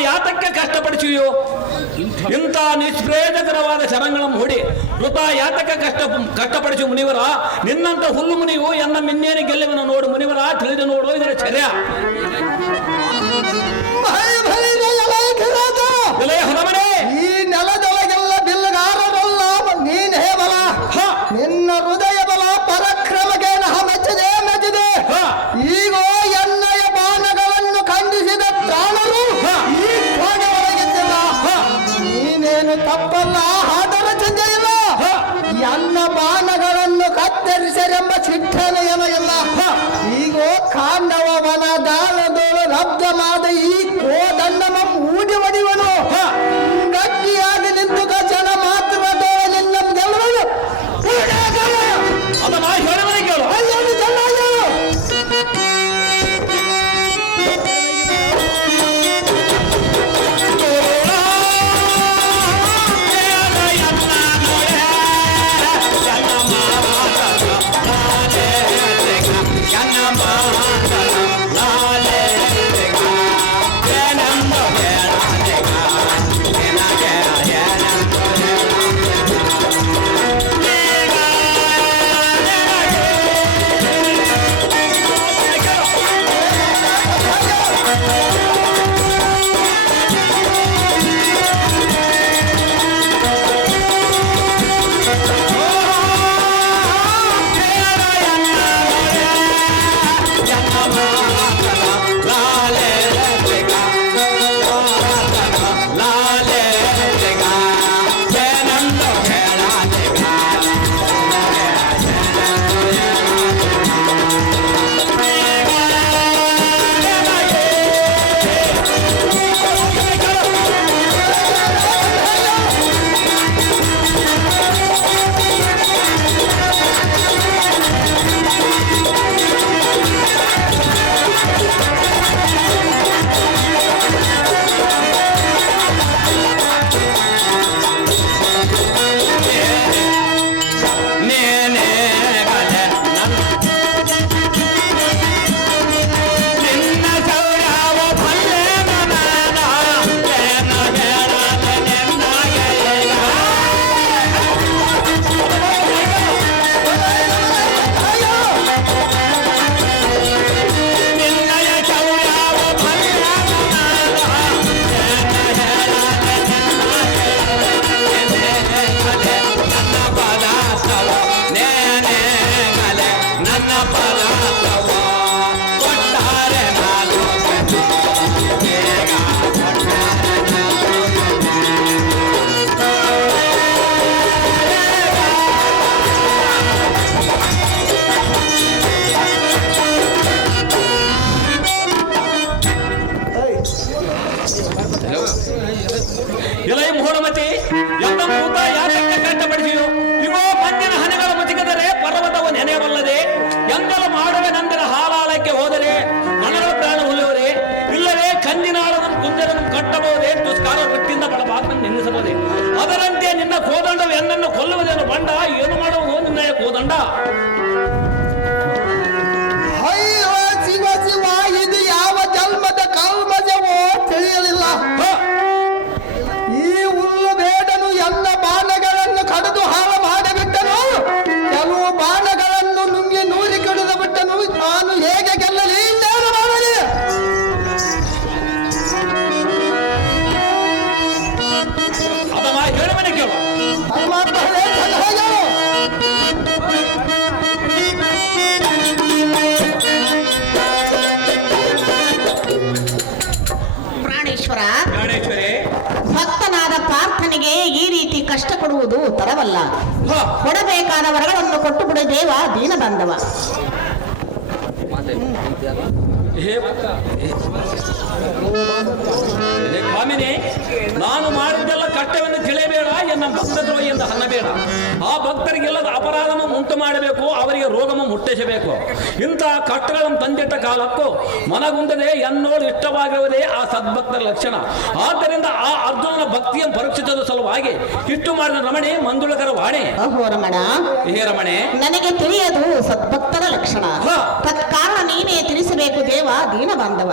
ಯಾತಕ್ಕೆ ಕಷ್ಟಪಡಿಸಿಯೋ ಇಂಥ ನಿಷ್ಪ್ರಯೋಜಕರವಾದ ಶರಣಗಳನ್ನು ಹೂಡಿ ವೃತ ಯಾತಕ್ಕೆ ಕಷ್ಟಪಡಿಸಿ ಮುನಿವರ ನಿನ್ನಂತ ಹುಲ್ಲು ಮುನಿಯು ಎನ್ನ ಮಿನ್ನೇನೆ ಗೆಲ್ಲುವನು ನೋಡು ಮುನಿವರ ತಿಳಿದು ನೋಡು ಇದರ ಚರ್ಯ ಹೊರಮನೆ ಈ ನೆಲದೊಳಗೆಲ್ಲ ಬಿಲ್ಲುಗಾರರಲ್ಲ ನೀನ್ ಹೇ ಬಲ ನಿನ್ನ ಹೃದಯ ಬಲ ಪರಾಕ್ರಮಕ್ಕೆ ಮೆಚ್ಚದೆ ಮೆಚ್ಚಿದೆ ಈಗ ಎಣ್ಣೆಯ ಬಾಣಗಳನ್ನು ಖಂಡಿಸಿದ ಪ್ರಾಣರು ಈ ಕೋಣೆ ಒಳಗಿದ್ದಿಲ್ಲ ನೀನೇನು ತಪ್ಪಲ್ಲ ಆದರ ಚಿಂತೆ ಇಲ್ಲ ಎನ್ನ ಬಾಣಗಳನ್ನು ಕತ್ತರಿಸರೆಂಬ ಶಿಕ್ಷಣ ಇಲ್ಲ ಈಗ ಕಾಂಡವ ವನ ದಾನದೋಳು ರಬ್ದ ಮಾದ ಈ ಕೋದಂಡಮ ಮೂಡಿ ಹೊಡಿವನು ಗಟ್ಟಿಯಾಗಿ ನಿಂತು ಜನ ಮಾತ್ರ ನಿನ್ನ ಗೆಲ್ಲುವನು ಅದನ್ನ ಹೇಳವೇ ಕೇಳು ಅಲ್ಲೊಂದು ಚೆನ್ನಾಗಿ ಎಲೈ ಮೋಡಮತಿ ಎಲ್ಲ ಭೂತ ಯಾತಕ್ಕೆ ಕಷ್ಟಪಡಿಸಿಯೋ ಇವೋ ಮಂದಿನ ಹಣಗಳ ಮುಚಿಕದರೆ ಪರ್ವತವು ನೆನೆಯವಲ್ಲದೆ ಎಂದಲು ಮಾಡುವೆ ನಂದಿನ ಹಾಲಾಳಕ್ಕೆ ಹೋದರೆ ಮನರ ಪ್ರಾಣ ಉಳಿಯುವರೆ ಇಲ್ಲವೇ ಕಂದಿನಾಳವನ್ನು ಕುಂಜರನ್ನು ಕಟ್ಟಬಹುದೇ ದುಷ್ಕಾರ ವೃತ್ತಿಯಿಂದ ಬಡಬಾತನ್ನು ನಿಲ್ಲಿಸಬಹುದೇ ಅದರಂತೆ ನಿನ್ನ ಕೋದಂಡವು ಎನ್ನನ್ನು ಕೊಲ್ಲುವುದೇನು ಬಂಡ ಏನು ಮಾಡುವುದು ನಿನ್ನ ಕೋದಂಡ ಅಯ್ಯೋ ಶಿವ ಶಿವ ಇದು ಯಾವ ಜನ್ಮದ ಕಲ್ಮಜವೋ ತಿಳಿಯಲಿಲ್ಲ ಈ ಹುಲ್ಲು ಬೇಡನು ಎಲ್ಲ ಬಾಣಗಳನ್ನು ಕಡಿದು ಹಾಳು ಮಾಡಿಬಿಟ್ಟನು ಕೆಲವು ಬಾಣಗಳನ್ನು ನುಂಗಿ ನೂರಿ ಕಡಿದು ಬಿಟ್ಟನು ನಾನು ಹೇಗೆ ಗೆಲ್ಲಲಿ ಇನ್ನೇನು ಮಾಡಲಿ ಅದಮ್ಮ ಹೇಳುವನೆ ಕೇಳು ಪರಮಾತ್ಮ ಹೇ ಸಲಹೆಯು. ಪ್ರಾಣೇಶ್ವರ ಪ್ರಾಣೇಶ್ವರಿ ಭಕ್ತನಾದ ಪ್ರಾರ್ಥನೆಗೆ ಈ ರೀತಿ ಕಷ್ಟ ಕೊಡುವುದು ತರವಲ್ಲ ಹ ಕೊಡಬೇಕಾದ ವರಗಳನ್ನು ಕೊಟ್ಟು ಬಿಡು ದೇವ ದೀನ ಬಾಂಧವ ಹೇ ಕಾಮಿನಿ ನಾನು ಮಾಡಿದ್ದೆಲ್ಲ ಕಷ್ಟವೆಂದು ತಿಳಿಯಬೇಡ ಎನ್ನ ಭಕ್ತದ್ರೋಹಿ ಎಂದು ಅನ್ನಬೇಡ ಆ ಭಕ್ತರಿಗೆಲ್ಲದ ಅಪರಾಧವನ್ನು ಉಂಟು ಮಾಡಬೇಕು ಅವರಿಗೆ ರೋಗವನ್ನು ಮುಟ್ಟಿಸಬೇಕು ಇಂತಹ ಕಷ್ಟಗಳನ್ನು ತಂದಿಟ್ಟ ಕಾಲಕ್ಕೂ ಮನಗುಂದದೆ ಎನ್ನೋಳು ಇಷ್ಟವಾಗಿರುವುದೇ ಆ ಸದ್ಭಕ್ತರ ಲಕ್ಷಣ ಆದ್ದರಿಂದ ಆ ಅರ್ಜುನನ ಭಕ್ತಿಯನ್ನು ಪರೀಕ್ಷಿಸದ ಸಲುವಾಗಿ ಇಷ್ಟು ಮಾಡಿದ ರಮಣಿ ಮಂಜುಳಕರ ವಾಣಿ ಅಹೋ ರಮಣ ಹೇ ರಮಣೆ ನನಗೆ ತಿಳಿಯದು ಸದ್ಭಕ್ತರ ಲಕ್ಷಣ ಹ. ತತ್ಕಾರಣ ನೀನೇ ತಿಳಿಸಬೇಕು ದೇವ ದೀನ ಬಾಂಧವ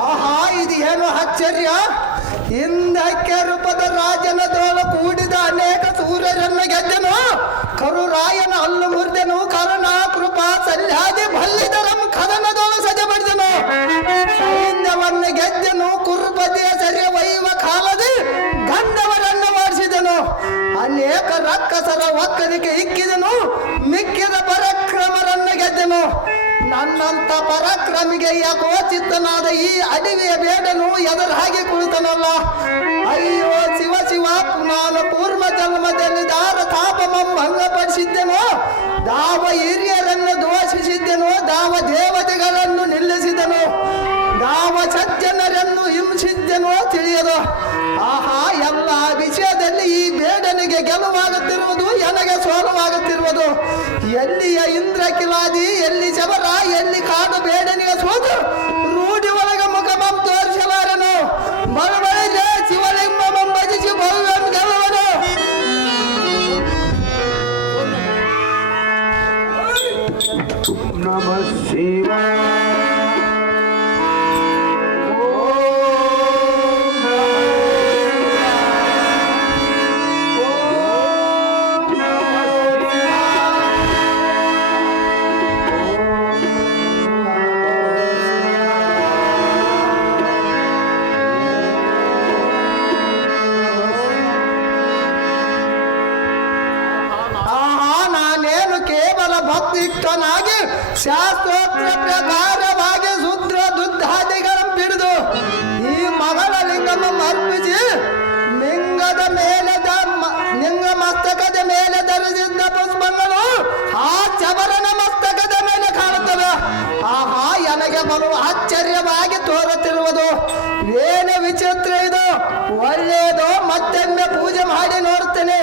ಆಹಾ ಇದು ಏನು ಆಶ್ಚರ್ಯ! ಹಿಂದಕ್ಕೆ ರೂಪದ ರಾಜನದೋಳ ಕೂಡಿದ ಅನೇಕ ಸೂರ್ಯರನ್ನು ಗೆದ್ದನು, ಕರುರಾಯನ ಹಲ್ಲು ಮುರಿದನು, ಕರುಣಾ ಕೃಪಾ ಸಲ್ಯಾದಿ ಬಲ್ಲಿದರಂ ಕದನದೋಳು ಸಜೆ ಬಡಿದನು, ಸೈನ್ಯವನ್ನು ಗೆದ್ದನು, ಕುರುಪತಿಯ ಸರಿಯ ವೈವ ಕಾಲದಿ ಗಂಧವರನ್ನು ಮಾಡಿಸಿದನು, ಅನೇಕ ರಕ್ಕಸರ ಒಕ್ಕಲಿಗೆ ಇಕ್ಕಿದನು, ಮಿಕ್ಕಿದ ಪರಾಕ್ರಮರನ್ನು ಗೆದ್ದನು. ನನ್ನಂತ ಪರಾಕ್ರಮಿಗೆ ಯಾಕೋ ಚಿತ್ತನಾದ ಈ ಅಡವಿಯ ಬೇಡನು ಎದರ ಹಾಗೆ ಕುಳಿತನಲ್ಲ. ಅಯ್ಯೋ ಶಿವ ಶಿವ, ನಾನು ಪೂರ್ವ ಜನ್ಮದಲ್ಲಿ ದಾರ ತಾಪಮಂ ಭಂಗಪಡಿಸಿದ್ದೆನೋ, ದಾವ ಹಿರಿಯರನ್ನು ದೋಷಿಸಿದ್ದೆನೋ, ದಾವ ದೇವತೆಗಳನ್ನು ನಿಲ್ಲಿಸಿದನು, ದಾವ ಸಜ್ಜನರನ್ನು ಹಿಂಸಿದ್ದೆನೋ ತಿಳಿಯದು. ಆಹಾ, ಎಲ್ಲ ವಿಷಯದಲ್ಲಿ ಈ ಬೇಡನಿಗೆ ಗೆಲುವಾಗುತ್ತಿರುವುದು, ನನಗೆ ಸೋಲವಾಗುತ್ತಿರುವುದು. ಎಲ್ಲಿಯ ಇಂದ್ರ ಕಿಲಾದಿ, ಎಲ್ಲಿ ಶಬರ, ಎಲ್ಲಿ ಕಾಡು ಬೇಡನಿಗೆ ಸೋತು ರೂಢಿ ಒಳಗ ಮುಖಮಂ ತೋರಿಸಲಾರನು. ಬಲಬಳಿಗೆ ಶಿವಲಿಂಗಮಂ ಭಜಿಸಿ ಭವ್ಯಂ ಗೆಲುವನು. ನಮಃ ಶಿವಾಯ. ಭಕ್ತಿಷ್ಠನಾಗಿ ಶಾಸ್ತ್ರೋಕ್ತ ಪ್ರಕಾರವಾಗಿ ಶೂದ್ರ ದುದ್ದಾದಿಗಳನ್ನು ಬಿಡಿದು ಈ ಮಗಳ ಲಿಂಗವನ್ನು ಅರ್ಪಿಸಿ ಲಿಂಗ ಮಸ್ತಕದ ಮೇಲೆ ಧರಿಸಿದ್ದ ಪುಷ್ಪಗಳು ಆ ಚಬರನ ಮಸ್ತಕದ ಮೇಲೆ ಕಾಣುತ್ತವೆ. ಆಹಾ, ನನಗೆ ಬಲು ಆಶ್ಚರ್ಯವಾಗಿ ತೋರುತ್ತಿರುವುದು. ಏನು ವಿಚಿತ್ರ ಇದು! ಒಳ್ಳೆಯದು, ಮತ್ತೊಮ್ಮೆ ಪೂಜೆ ಮಾಡಿ ನೋಡುತ್ತೇನೆ.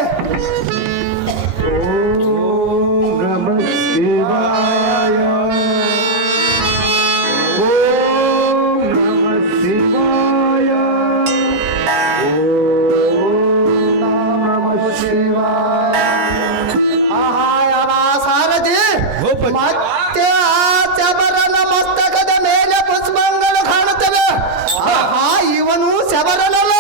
ಮತ್ತೆ ಆ ಶಬರನ ಮಸ್ತಕದ ಮೇಲೆ ಪುಷ್ಪಗಳು ಕಾಣುತ್ತವೆ. ಆಹಾ, ಇವನು ಶಬರನಲ್ಲ,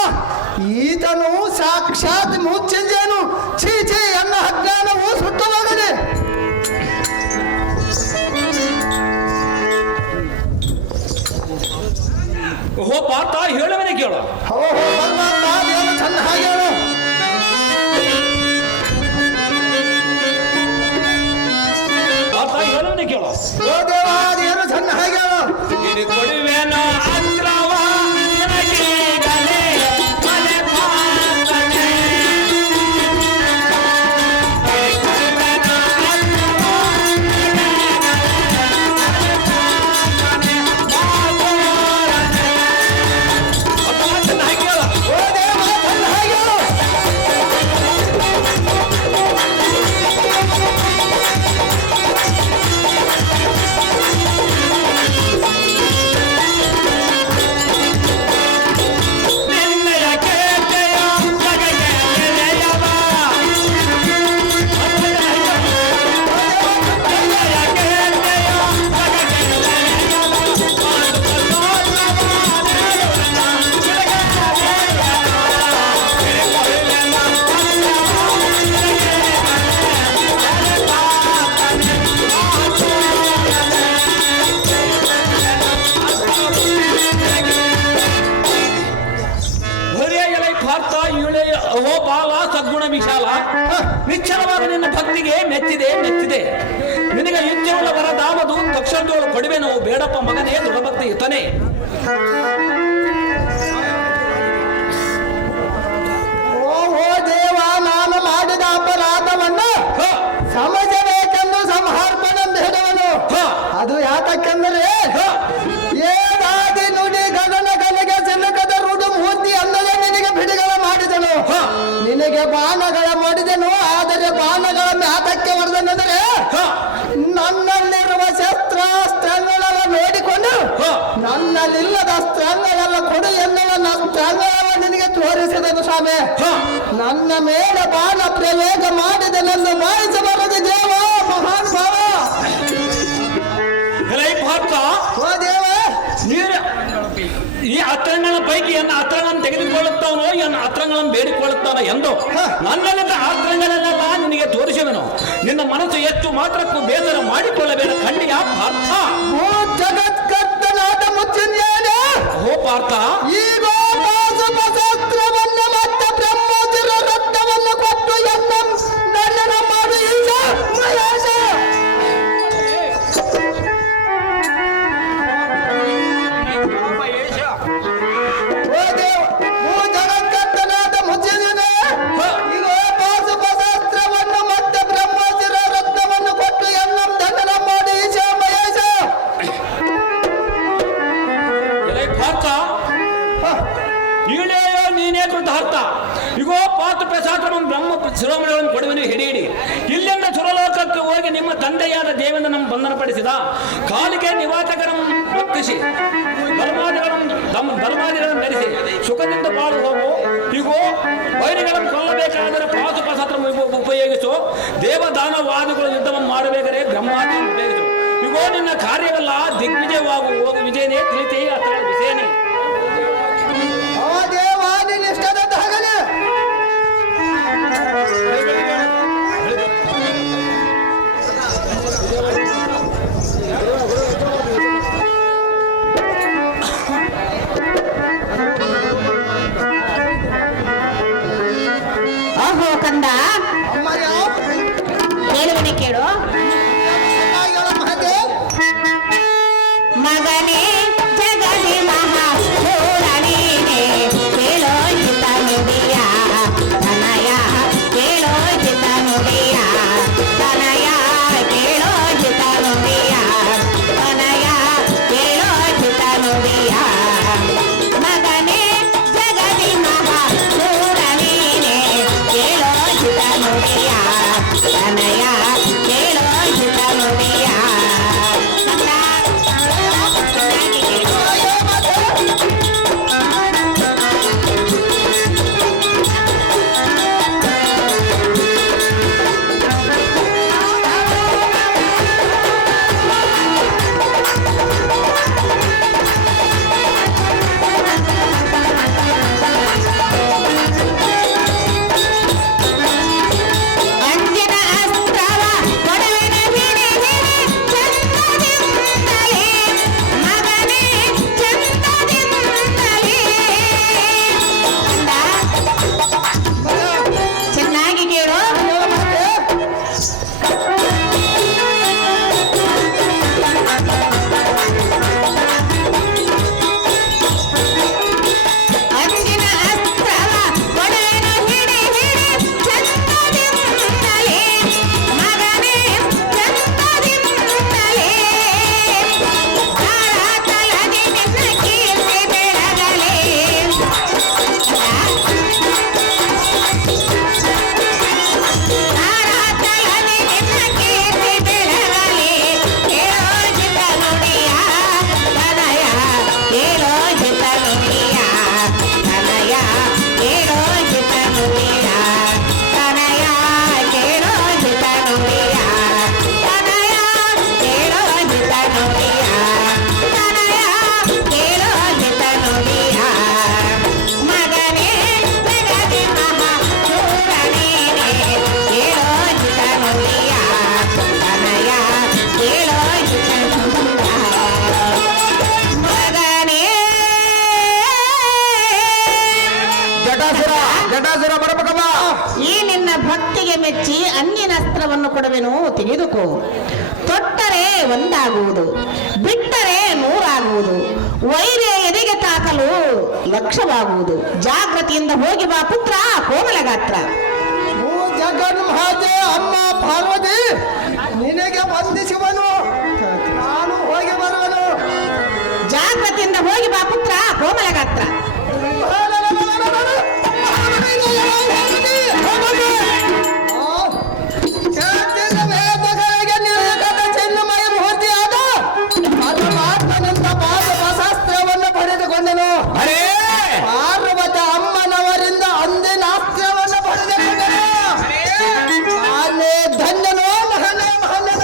ಈತನು ಸಾಕ್ಷಾತ್ ಮುಚ್ಚಂಜೇನು. ಛೀ ಛೀ, ಎನ್ನ ಅಜ್ಞಾನವು ಸುಟ್ಟು ಹೋಗದೆ. ಓಹೋ ಪಾತ, ಹೇಳುವನೆ ಕೇಳು. ಚೆನ್ನಾಗಿ ಹೇಳು. ಹೇಳುವನೆ ಕೇಳು. ದೇವಾದೇನು ಚೆನ್ನಾಗಿ ಹೇಳು. ಕೊಡುವೆನೋ ಅಂದ್ರವ ನಿನಗೀಗಲೇ ಮನೆ ಪಾಲನೆ. ಓ ಬಾಲ ಸದ್ಗುಣ ವಿಶಾಲ, ನಿಶ್ಚಲವಾದ ನಿನ್ನ ಭಕ್ತಿಗೆ ಮೆಚ್ಚಿದೆ ಮೆಚ್ಚಿದೆ. ನಿನಗೆ ಯುದ್ಧವುಳ್ಳ ವರದಾವದು ತಕ್ಷಣದೋಳು ಕೊಡುವೆನು. ಬೇಡಪ್ಪ ಮಗನೇ, ದೃಢಭಕ್ತಿ ಇತನೇ. ಓಹೋ ದೇವ, ನಾನು ಮಾಡಿದ ಅಪರಾಧವನ್ನು ಸಮಜಬೇಕೆಂದು ಸಂಹಾರ್ಪಣೆ ಬೇಡವನು. ಅದು ಯಾತಕ್ಕೆಂದರೆ ಏನಾದಿ ನುಡಿ ಗಗನ ಗಲಿಗೆ ಸಿಲುಕದ ರುಡು ಮೂರ್ತಿ ಅಲ್ಲದೆ ನಿನಗೆ ಬಿಡುಗಡೆ ಮಾಡಿದನು. ನಿನಗೆ ಬಾಣಗಳ ಮಾಡಿದನು, ಆದರೆ ಬಾಣಗಳ ಮ್ಯಾತಕ್ಕೆ ಹೊಡೆದನೆಂದರೆ ನನ್ನಲ್ಲಿರುವ ಶಸ್ತ್ರಾಸ್ತ್ರಗಳೆಲ್ಲ ನೋಡಿಕೊಂಡು ನನ್ನಲ್ಲಿಲ್ಲದ ಅಸ್ತ್ರಗಳೆಲ್ಲ ಕೊಡು ಎನ್ನುವ ಅಸ್ತ್ರಗಳ ನಿನಗೆ ತೋರಿಸಿದನು ಸ್ವಾಮಿ. ನನ್ನ ಮೇಲೆ ಬಾಣ ಪ್ರಯೋಗ ಮಾಡಿದನೆಂದು ಭಾವಿಸಬಾರದು ದೇವ, ಮಹಾನ್ ಭಾವ. ಓ ದೇವ, ಈ ಅಸ್ತ್ರಗಳ ಪೈಕಿ ಎನ್ನ ಅಸ್ತ್ರಗಳನ್ನು ತೆಗೆದುಕೊಳ್ಳುತ್ತಾನೋ ಎನ್ನ ಅಸ್ತ್ರಗಳನ್ನು ಬೇಡಿಕೊಳ್ಳುತ್ತಾನೋ ಎಂದು ನನ್ನಲ್ಲಿದ್ದ ಅಸ್ತ್ರಗಳನ್ನೆಲ್ಲ ನಿನಗೆ ತೋರಿಸುವೆನು. ನಿನ್ನ ಮನಸ್ಸು ಎಷ್ಟು ಮಾತ್ರಕ್ಕೂ ಬೇಸರ ಮಾಡಿಕೊಳ್ಳಬೇಡ ಖಂಡಿಯ ಪಾರ್ಥ. ಓ ಜಗತ್ಕರ್ತನಾದ ಮುಚ್ಚನ್ಯಾನ, ಓ ಪಾರ್ಥ, ಈಗ ಪಾಶುಪಶಾಸ್ತ್ರವನ್ನು ಮತ್ತೆ ಬ್ರಹ್ಮೋತ್ಸವ ರತ್ನವನ್ನು ಕೊಟ್ಟು ಎನ್ನ ದಂಡನ ಮಾಡಿ ಈಗ ಮಹೇಶ. ಓ ದೇವ, ಓ ಜಗತ್ಕರ್ತನಾದ ಮುಚ್ಚನ್ಯಾನ, ಈಗ ಪಾಶುಪಶಾಸ್ತ್ರವನ್ನು ಮತ್ತೆ ಬ್ರಹ್ಮೋತ್ಸವ ರತ್ನವನ್ನು ಕೊಟ್ಟು ಎನ್ನ ದಂಡನ ಮಾಡಿ ಈಶ ಮಹೇಶ. ಎಲೈ ಪಾರ್ಥ, ಈಡೇಯೋ ನೀನೇ ಕೃತಾರ್ಥ. ಇಗೋ ಪಾತು ಪ್ರಸಾದವನ್ನು ಬ್ರಹ್ಮ ಶಿರೋಮಣಿಗಳನ್ನು ಕೊಡುವನು ಹಿಡಿಯಿಡಿ. ಇಲ್ಲಿಂದ ಸುರಲೋಕಕ್ಕೆ ಹೋಗಿ ನಿಮ್ಮ ತಂದೆಯಾದ ದೇವೇಂದ್ರ ನಮ್ಮ ಬಂಧನಪಡಿಸಿದ ಕಾಲಿಗೆ ನಿವಾಸಕರನ್ನು ರಕ್ಷಿಸಿ ಧರ್ಮಾದಿಗಳನ್ನು ಧರಿಸಿ ಸುಖದಿಂದ ಬಾಳು ಹೋಗು. ಇಗೋ ವೈರಿಗಳನ್ನು ಕೊಲ್ಲಬೇಕಾದರೆ ಪಾತು ಪ್ರಸಾದ ಉಪಯೋಗಿಸು. ದೇವದಾನವಾದಿಗಳು ಯುದ್ಧವನ್ನು ಮಾಡಬೇಕಾದರೆ ಬ್ರಹ್ಮಾದಿಗಳನ್ನು ಉಪಯೋಗಿಸು. ಇಗೋ ನಿನ್ನ ಕಾರ್ಯವೆಲ್ಲ ದಿಗ್ವಿಜಯವಾಗು. ಹೋಗು ವಿಜಯನೇ ತಿಳಿತೇ ಅತ್ರ ವಿಜಯನೇ. ಓ ದೇವ, ನಿನ್ನ ಇಷ್ಟದಂತಾಗಲಿ. ಆಹೋ ಕಂದ, ಅಮ್ಮ ಯಾವ ಹೇಳುವನೆ ಕೇಳು. ಚೆನ್ನಾಗಿರೋ ಮಾತೆ. ಮಗನೇ ಜಗದಿ ಮಹಾಪೂರಣೀನೇ, ಕೇಳೋ ಹಿತ ನುಡಿಯ ತನಯ, ಕೇಳೋ ಹಿತ ನುಡಿಯ ತನಯ, ಕೇಳೋ ಹಿತ ನುಡಿಯ ತನಯ, ಕೇಳೋ ಹಿತ ನುಡಿಯ. ಮಗನೇ ಜಗದಿ ಮಹಾಪೂರಣೀನೇ, ಕೇಳೋ ಹಿತ ನುಡಿಯ ತನಯ, ಕೇಳೋ ಹಿತ ನುಡಿಯ. ಅಂಜನ ಅಸ್ತ್ರವ ಕೊಡುವೆನ ಹಿಡಿ ಹಿಡಿ ಚಂದದಿಂದಲೇ, ಮಗನೇ ಚಂದದಿಂದಲೇ. ಕಂದ, ಚೆನ್ನಾಗಿ ಕೇಳು. ಅಂಜಿನ ಅಸ್ತ್ರವ ಕೊಡುವೆನ ಹಿಡಿ ಹಿಡಿ ಚಂದದಿಂದಲೇ, ಮಗನೇ ಚಂದದಿಂದಲೇ. ಧಾರಾತಲದಿ ನಿನ್ನ ಕೀರ್ತಿ ಬೆಳಗಲೇ. ಧಾರಾತಲದಿ ನಿನ್ನ ಕೀರ್ತಿ ಬೆಳಗಲೇ. ಕೇಳೋ ಹಿತ ನುಡಿಯ ತನಯ, ಕೇಳೋ ಹಿತ ನುಡಿಯ ತನಯ, ಕೇಳೋ ಹಿತ ನುಡಿಯ ತನಯ, ಕೇಳೋ ಹಿತ ನುಡಿಯ ತನಯ, ಕೇಳೋ ಹಿತ ನುಡಿಯ ತನಯ, ಕೇಳೋ ಹಿತ ನುಡಿಯ. ಮಗನೇ ಜಗದಿ ಮಹಾಪೂರಣೀನೇ, ಕೇಳೋ ಹಿತ ನುಡಿಯ ತನಯ, ಕೇಳೋ ಹಿತ ನುಡಿಯ. ಮಗನೇ ಜಟಾಸುರ ಬರಬೇಕಮ್ಮ. ಈ ನಿನ್ನ ಭಕ್ತಿಗೆ ಮೆಚ್ಚಿ ಅನ್ಯನ ಅಸ್ತ್ರವನ್ನು ಕೊಡುವೆನು, ತೆಗೆದುಕೋ. ತೊಟ್ಟರೆ ಒಂದಾಗುವುದು, ಬಿಟ್ಟರೆ ನೂರಾಗುವುದು. ವೈರ್ಯ ಎದೆಗೆ ತಾಕಲು ಲಕ್ಷವಾಗುವುದು. ಜಾಗೃತಿಯಿಂದ ಹೋಗಿ ಬಾ ಪುತ್ರ ಕೋಮಲ ಗಾತ್ರ. ಓ ಜಗನ್ಮಾತೆ ಅಮ್ಮ ಪಾರ್ವತಿ, ನಿನಗೆ ವಂದಿಸುವನು, ನಾನು ಹೋಗಿ ಬರುವನು. ಜಾಗೃತಿಯಿಂದ ಹೋಗಿ ಬಾ ಪುತ್ರ ಕೋಮಲ ಗಾತ್ರ. ಖ್ಯಾತಿಯ ವೇದಗಳಿಗೆ ನಿಲುಕದ ಚಿನ್ನಮಯ ಮೂರ್ತಿಯಾದ ಪರಮಾತ್ಮನಿಂದ ಪಾಶುಪಶಾಸ್ತ್ರವನ್ನು ಪಡೆದುಕೊಂಡನು. ಅರೇ ಪಾರ್ವತ ಅಮ್ಮನವರಿಂದ ಅಂದಿನಾಸ್ತ್ರವನ್ನು ಪಡೆದುಕೊಂಡನು. ನಾನೇ ಧನ್ಯನೋ ಮಹನೇ ಮಹನನ.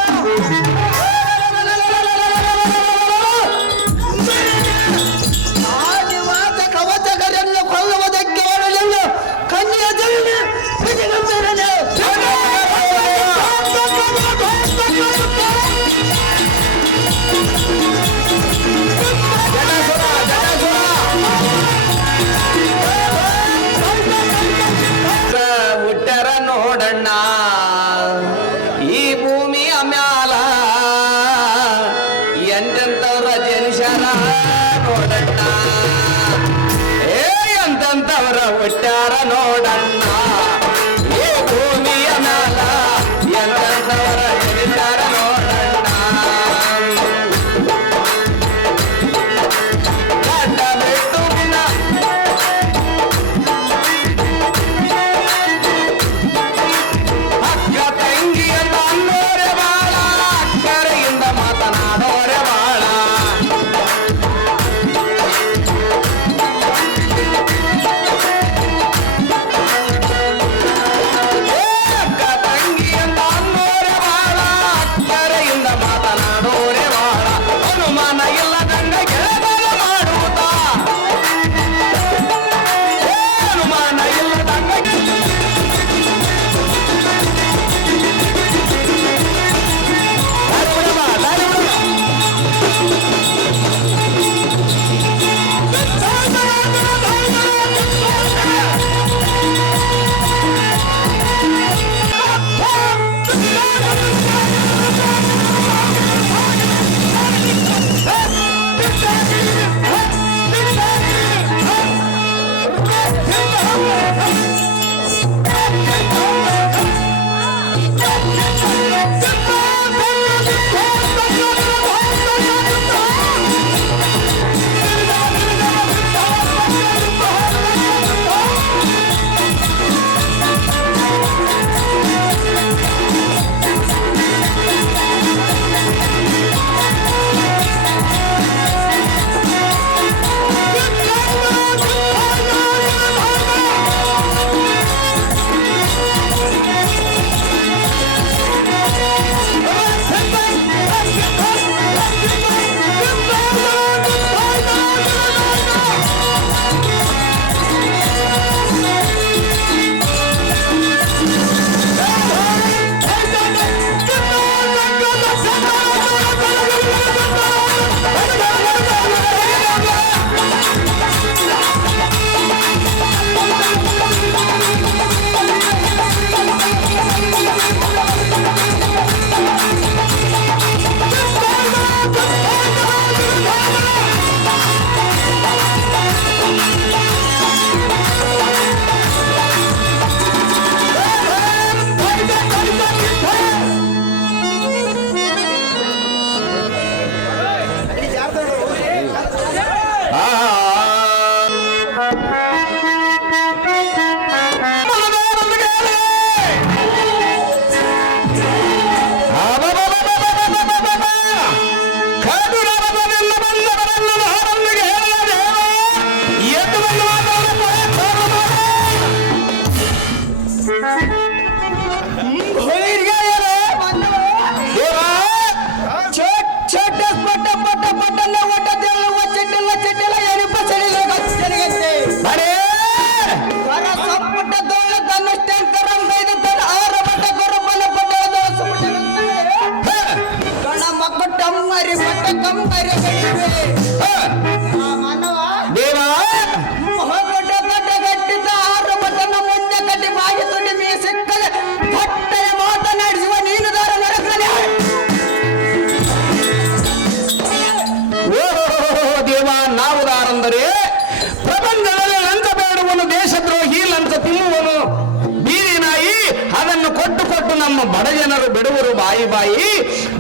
ಎಂತಂತವರ ಹುಟ್ಟ್ಯಾರ ನೋಡಣ್ಣ ಈ ಭೂಮಿಯ ಮ್ಯಾಲ ಎಂತಂತವರ ಹುಟ್ಟ್ಯಾರ ನೋಡಣ್ಣ ಗಡ್ಡ ಬಿಟ್ಟು ಬಿನ ಅಕ್ಕ ತಂಗಿ ಅಂತ ಅನ್ನೋರೆ ಬಾಳ ಅಕ್ಕರೆಯಿಂದ ಮಾತನಾಡೋರೆ ಬಾಳ ಅಕ್ಕ ತಂಗಿ ಅಂತ ಅನ್ನೋರೆ ಬಾಳ ಅಕ್ಕರೆಯಿಂದ ಮಾತನಾಡೋರೆ ಬಾಳ ಅನುಮಾನ ಇಲ್ಲ ಗಂಡ ಗೆಳತನ ಮಾಡುತ್ತ ಅನುಮಾನ ಇಲ್ಲ ಗಂಡ ಪ್ರಪಂಚದಲ್ಲಿ ಲಂಚ ಬೇಡುವನು ದೇಶದ್ರೋಹಿ ಲಂಚ ತಿನ್ನುವನು ಬೀದಿ ನಾಯಿ ಅದನ್ನು ಕೊಟ್ಟು ಕೊಟ್ಟು ನಮ್ಮ ಬಡ ಜನರು ಬಿಡುವರು ಬಾಯಿ ಬಾಯಿ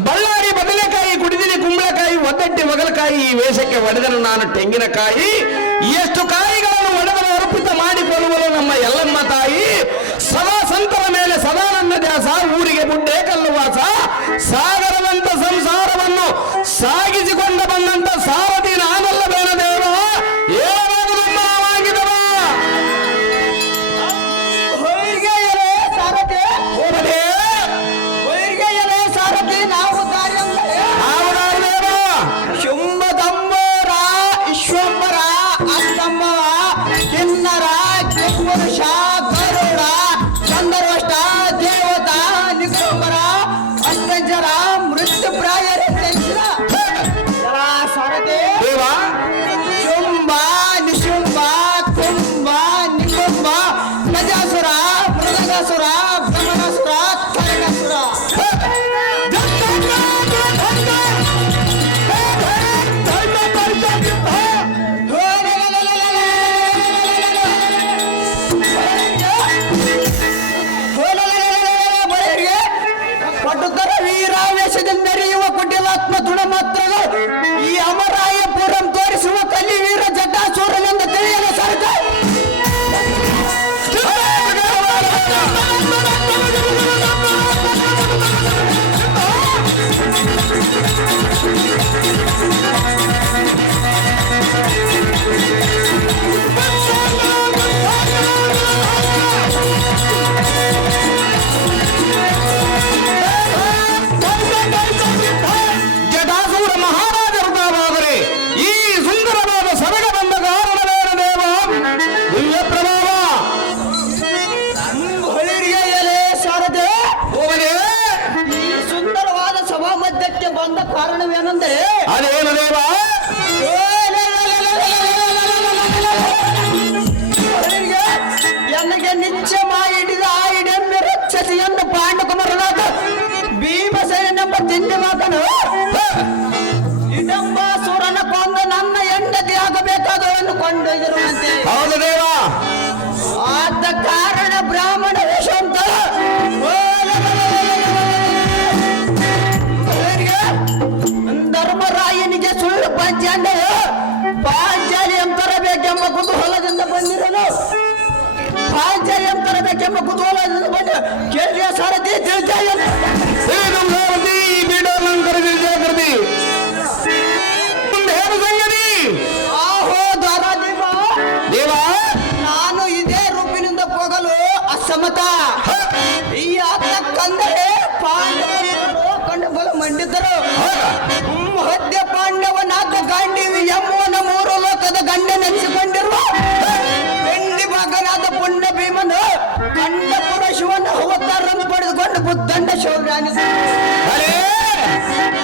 ಬಳ್ಳಾರಿ ಬದನೆಕಾಯಿ ಕುಡಿದಿನಿ ಕುಂಬಳಕಾಯಿ ಒದ್ದಟ್ಟಿ ಬಗಲಕಾಯಿ ಈ ವೇಷಕ್ಕೆ ಒಡೆದನು ನಾನು ತೆಂಗಿನಕಾಯಿ ಎಷ್ಟು ಕಾಯಿಗಳನ್ನು ಒಡೆದನು ಅರ್ಪಿತ ಮಾಡಿಕೊಳ್ಳುವನು ನಮ್ಮ ಎಲ್ಲಮ್ಮ ತಾಯಿ ಸದಾ ಸಂತರ ಮೇಲೆ ಸದಾ ನನ್ನ ದ್ಯಾಸ ಊರಿಗೆ ಬುಡ್ಡೆ ಕಲ್ಲು ವಾಸ ಸಾಗರವಂತ ಸಂಸಾರವನ್ನು ಸಾಗಿಸಿಕೊಂಡ ಬಂದಂತ ಸಾರಥಿ ನಾನಲ್ಲ ಬೇಡ ದೇವ ಏನಾದರೂ ನಾವಾಗಿದವ ಸಾರಥಿ ನಾವು ಶುಂಭದಂಬರ ವಿಶ್ವಂಬರ ಅಸ್ತಂಭವ ಕಿನ್ನರ ಕಿಂಪುರುಷ ಗರುಡ ಚಂದ್ರವಷ್ಟ ದೇವತಾ ನಿಗಂಬರ ಅಷ್ಟಂಜರ ಮೃತ್ಯು ಪ್ರಾಯರ ಸಾರಥಿ ಶುಂಭ ನಿಶುಂಭ ಕುಂಭ ನಿಕುಂಭ ಗಜಾಸುರ ಮೃಗಸುರ ಭ್ರಮಣಸುರ ಕರಗಸುರ ಬೇಕಾದವನ್ನು ಕೊಂಡೊಯ್ದಿರುವಂತೆ ಹೌದು ದೇವ. ಆದ ಕಾರಣ ಬ್ರಾಹ್ಮಣ ವೇಷ ಅಂತ ಧರ್ಮರಾಯನಿಗೆ ಸುಳ್ಳು ಪಾಂಚಾಲಿ ತರಬೇಕೆಂಬ ಕುತೂಹಲದಿಂದ ಬಂದಿರಲು ಪಾಂಚಾಲಿ ತರಬೇಕೆಂಬ ಕುತೂಹಲದಿಂದ ಬಂದ ಕೇಳಿಯ ಸಾರಥಿ ತಿಳಿಜಾಯನ ಜಾಗೃತಿ ಮುಂದೆ ಏನು ಸಂಗತಿ? ಆಹೋ ದಾದಾದೇವ, ದೇವ ನಾನು ಇದೇ ರೂಪಿನಿಂದ ಹೋಗಲು ಅಸಮ್ಮತ. ಈ ಆತಕ್ಕಂದರೆ ಪಾಂಡವರು ಕಂಡು ಬಲ ಮಂಡಿತರು. ಮಧ್ಯ ಪಾಂಡವನಾದ ಗಾಂಡೀವಿ ಎಂಬುವನ ಮೂರು ಲೋಕದ ಗಂಡನೆನಿಸಿಕೊಂಡಿರುವ ಬೆಂಡಿ ಭಾಗನಾದ ಪುಣ್ಯ ಭೀಮನು ಕಂಡಪುರ ಶಿವನ ಅವತಾರವನ್ನು ಪಡೆದುಕೊಂಡು ಬುದ್ಧಂಡ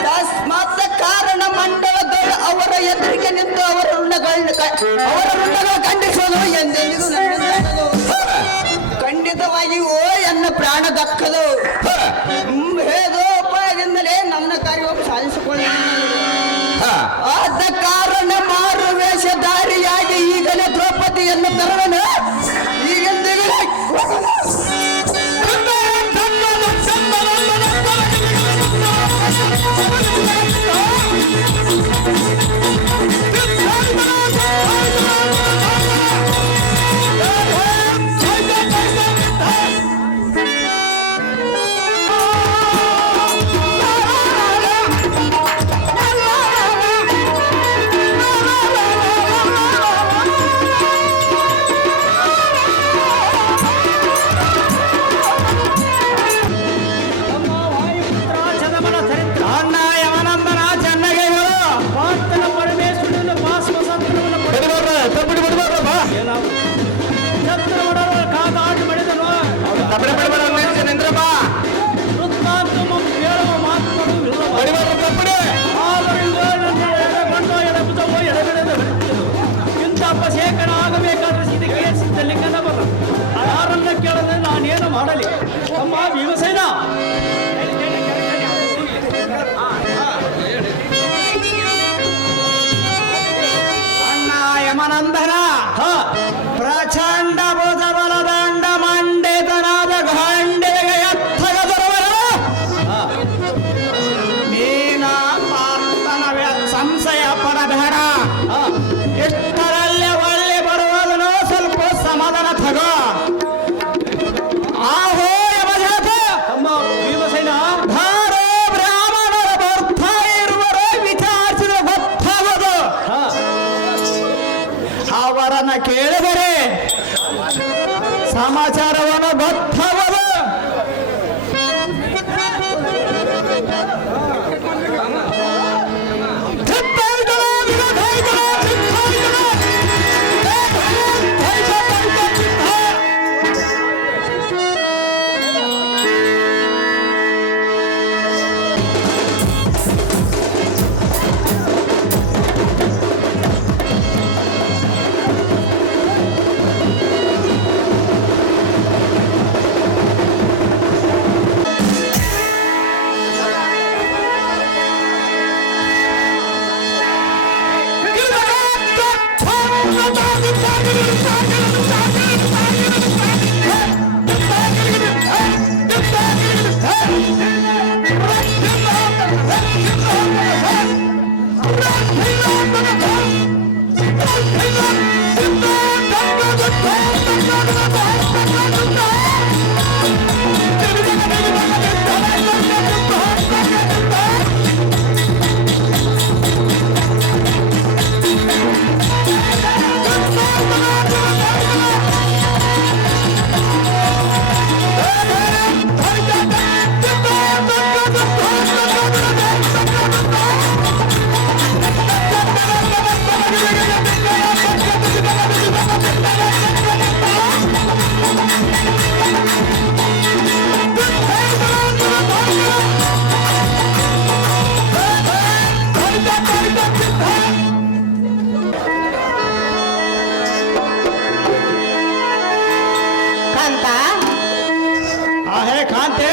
ತಸ್ಮಾತ್ ಕಾರಣ ಮಂಡಲದವರು ಅವರ ಎದುರಿಗೆ ನಿಂತು ಅವರ ರುಂಡಗಳ ಖಂಡಿಸೋದು ಎಂದೆಂದಿಗೂ ನನ್ನಿಂದಾಗದು. ಖಂಡಿತವಾಗಿಯೂ ಎನ್ನ ಪ್ರಾಣ ದಕ್ಕದು. ಭೇದೋಪಾಯದಿಂದಲೇ ನನ್ನ ಕಾರ್ಯವನ್ನು ಸಾಧಿಸಿಕೊಳ್ಳುತ್ತೇನೆ. ಆದ ಕಾರಣ ಮಾರು ವೇಷಧಾರಿಯಾಗಿ ಈಗಲೇ ದ್ರೌಪದಿಯನ್ನು ತರುವನು. ಈಗೆಂದಿಗೂ ಅಪಶೇಖರ ಆಗಬೇಕಾದ್ರೆ ಇದಕ್ಕೆ ಸಿದ್ಧಲಿಂಗನ ಬರ ಯಾರನ್ನ ಕೇಳಿದ್ರೆ ನಾನೇನು ಮಾಡಲಿ? ಅಮ್ಮ ಭೀಮಸೇನ, ಅಣ್ಣ ಯಮನಂದನ ಪ್ರಚಂಡ ಭುಜ ಬಲದಂಡ ಮಂಡಿತನಾದ ಗಾಂಡಿಗೆ ಎತ್ತಗದರವರ ನೀನ ಪಾರ್ಥನ ಸಂಶಯ ಪಡಬೇಡ. ಎಷ್ಟರಲ್ಲೇ ಒಳ್ಳೆ ಬರುವುದನ್ನು ಸ್ವಲ್ಪ ಸಮಾಧಾನ ತಗೋ. ಆಹೋ ಯಮಜಾತ, ಅಮ್ಮ ಭೀಮಸೇನ, ಭಾರೋ ಬ್ರಾಹ್ಮಣರ ಬರ್ತಾ ಇರುವರು ವಿಚಾರಿಸಿದ ಗೊತ್ತಾಗದು. ಅವರನ್ನ ಕೇಳಿದರೆ ಸಮಾಚಾರವನ್ನು ಗೊತ್ತಾಗದು. ಕಾಂತೆ,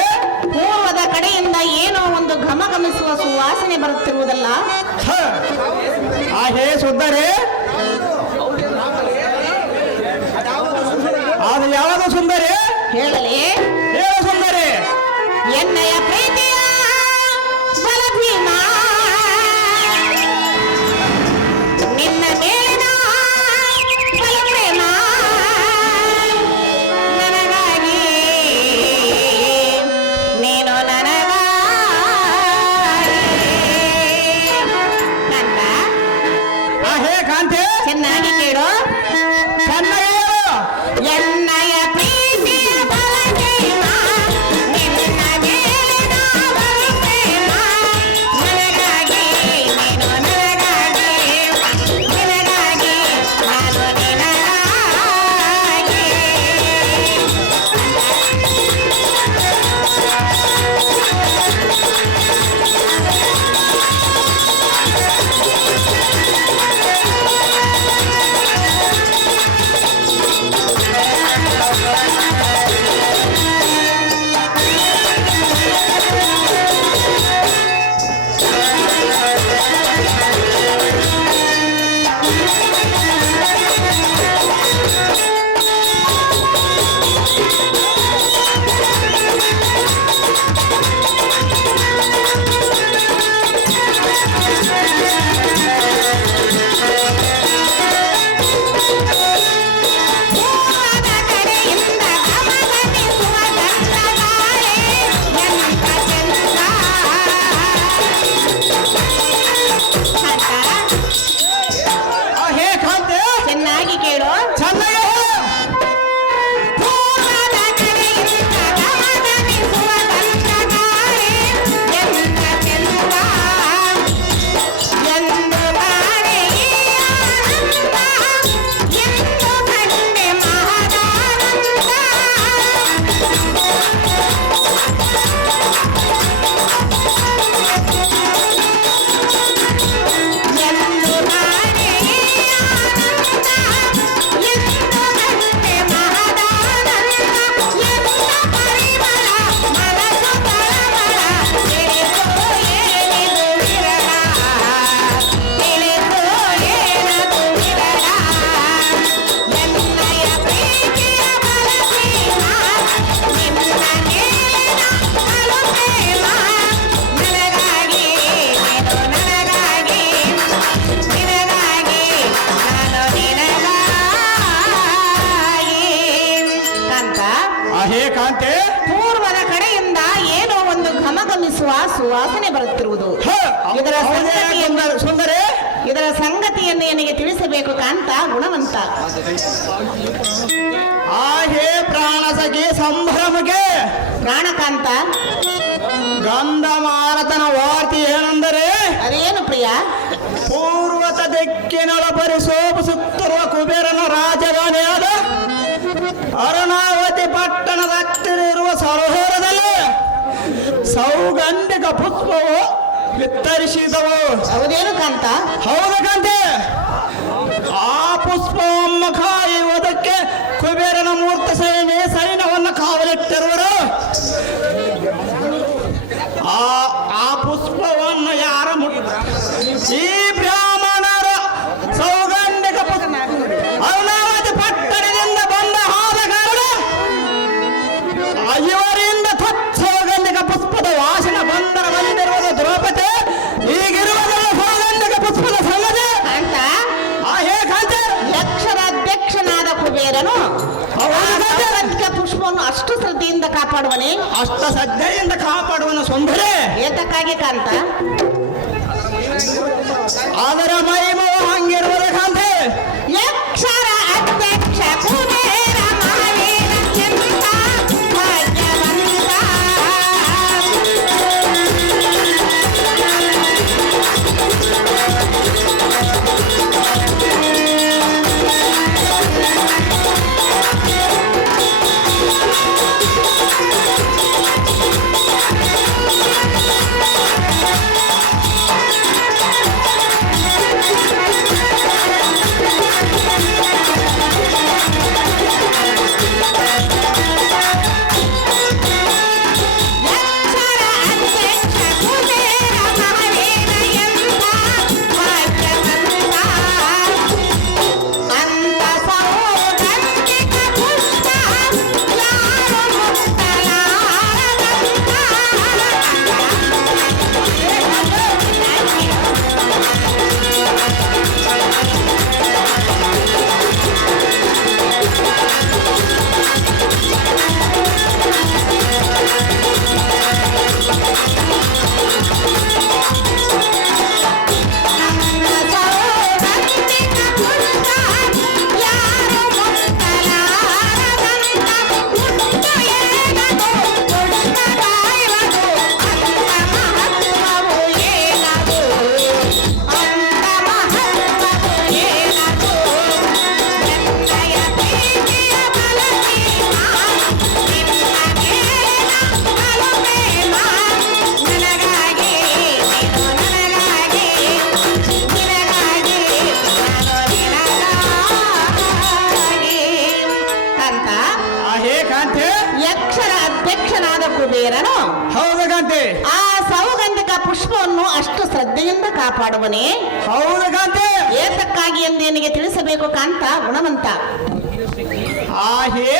ಪೂರ್ವದ ಕಡೆಯಿಂದ ಏನೋ ಒಂದು ಘಮಘಮಿಸುವ ಸುವಾಸನೆ ಬರುತ್ತಿರುವುದಲ್ಲ. ಹೇ ಸುಂದರಿ, ಸುಂದರಿ ಹೇಳಲಿ ಹೇಳು ಸುಂದರಿ. ಎನ್ನಯ ಪ್ರೀತಿಯ ಬಲಭೀಮ ನಿನ್ನ ಮೇಲಿನ ಬಲಪ್ರೇಮ ನನಗಾಗಿ ನೀನು ನನಗ ಹೇ ಕಾಂತಿ ಚೆನ್ನಾಗಿ ಕೇಳು. ಚೆನ್ನಾಗಿ ಹೇಳು. ಎನ್ನಯ ಪ್ರೀತಿಯ ಬಲಭೀಮ ನಿನ್ನ ಮೇಲಿನ ಬಲಪ್ರೇಮ ನನಗಾಗಿ ನೀನು ನನಗಾಗಿ ನಿನಗಾಗಿ ನಾನು ನಿನಗಾಗಿ. ಪೂರ್ವದ ಕಡೆಯಿಂದ ಗಮಗಮಿಸುವ ಗಂಧಗಾಳೆ ಎಂಥ ಚಂದ. ಹೇ ಕಾಂತಿ ಚೆನ್ನಾಗಿ ಕೇಳು. ಚೆನ್ನಾಗಿ ಹೇಳು. ಪೂರ್ವದ ಕಡೆಯಿಂದ ಗಮಗಮಿಸುವ ಗಂಧಗಾಳೆ ಎಂಥ ಚಂದ. ಎಂದು ಕಾಣೆ ಈ ಆನಂದ, ಎಂದು ಕಂಡೆ ಮಹದಾನಂದ. ಎಂದು ಕಾಣೆ ಈ ಆನಂದ, ಎಂದು ಕಂಡೆ ಮಹದಾನಂದ. ಎಂಥ ಪರಿಮಳ ಮನಸ್ಸು ತಳಮಳ ತಿಳಿದು ಏನಿದು ವಿರಳ, ತಿಳಿದು ಏನದು ವಿರಳ. ಎನ್ನಯ ಪ್ರೀತಿಯ ಬಲಭೀಮ ನಿನ್ನ ಮೇಲಿನ ಬಲಪ್ರೇಮ ನನಗಾಗಿ ನೀನು ನನಗಾಗಿ ನಿನಗಾಗಿ ನಾನು ನಿನಗಾಗಿ. ಕಾಂತ, ಹೇ ಕಾಂತಿ ಪೂರ್ವದ ಕಡೆಯಿಂದ ಏನೋ ಒಂದು ಘಮಘಮಿಸುವ ಸುವಾಸನೆ ಬರುತ್ತಿರುವುದು. ಹೇ, ಇದರ ಹೌದೇ ಸಂಗತಿಯನ್ನು ಸುಂದರಿ. ಇದರ ಸಂಗತಿಯನ್ನು ನನಗೆ ತಿಳಿಸಬೇಕು ಕಾಂತ ಗುಣವಂತ. ಹೇ ಪ್ರಾಣ ಸಖಿ ಸಂಭ್ರಮಕ್ಕೆ ಪ್ರಾಣಕಾಂತ, ಗಂಧಮಾರತನ ವಾರ್ತೆ ಏನೆಂದರೆ ಅದೇನು ಪ್ರಿಯ? ಪೂರ್ವದ ದಿಕ್ಕಿನೊಳಬರಿ ಶೋಭಿಸುತ್ತಿರುವ ಕುಬೇರನ ರಾಜಧಾನಿಯಾದ ಅರುಣಾವತಿ ಪಟ್ಟಣದ ಹತ್ತಿರ ಇರುವ ಸರೋವರದಲ್ಲಿ ಸೌಗಂಧಿಕ ಪುಷ್ಪವು ವಿಸ್ತರಿಸಿದವು. ಹೌದೇನು ಕಾಂತ? ಹೌದು ಕಾಂತಿ. ಆ ಪುಷ್ಪವನ್ನು ಕಾಯುವುದಕ್ಕೆ ಕುಬೇರನ ಮೂರ್ತ ಸೈನ್ಯವನ್ನು ಕಾವಲಿಟ್ಟಿರುವರು. ಆ ಪುಷ್ಪವನ್ನು ಯಾರ ಈ ಬ್ರಾಹ್ಮಣರ ಸೌಗಂಧಿಕ ಅರುಣಾವತಿ ಪಟ್ಟಣದಿಂದ ಬಂದ ಆದ ಕಾರಣ ಇವರಿಂದ ಸೌಗಂಧಿಕ ಪುಷ್ಪದ ವಾಸನ ಬಂದಿರುವುದು ದ್ರೌಪದಿ. ಈಗಿರುವುದನ್ನು ಸೌಗಂಧಿಕ ಪುಷ್ಪದ ಸಂಗತಿ. ಕಾಂತ, ಹೇ ಕಾಂತಿ ಯಕ್ಷರ ಅಧ್ಯಕ್ಷನಾದ ಕುಬೇರನು ಹೌದು ಆ ಕಾಂತಿ. ಸೌಗಂಧಿಕ ಪುಷ್ಪವನ್ನು ಅಷ್ಟು ಶ್ರದ್ಧೆಯಿಂದ ಕಾಪಾಡುವನೇ? ಅಷ್ಟ ಶ್ರದ್ಧೆಯಿಂದ ಕಾಪಾಡುವನು ಸುಂದರಿ. ಏತಕ್ಕಾಗಿ ಕಾಂತ? ಅದರ ಮಹಿಮವು ಹಂಗಿರುವುದು ಕಾಂತಿ. ಯಕ್ಷರ ಅಧ್ಯಕ್ಷ ಕುಬೇರ ಮಾವೇನ ಎಂತ ಭಾಗ್ಯವಂತ. ಕುಬೇರನು ಹೌದು ಕಾಂತಿ. ಆ ಸೌಗಂಧಿಕ ಪುಷ್ಪವನ್ನು ಅಷ್ಟು ಶ್ರದ್ಧೆಯಿಂದ ಕಾಪಾಡುವನೇ? ಹೌದು ಕಾಂತಿ. ಏತಕ್ಕಾಗಿ ಎಂದು ನಿನಗೆ ತಿಳಿಸಬೇಕು ಕಾಂತ ಗುಣವಂತ. ಆ ಹೇ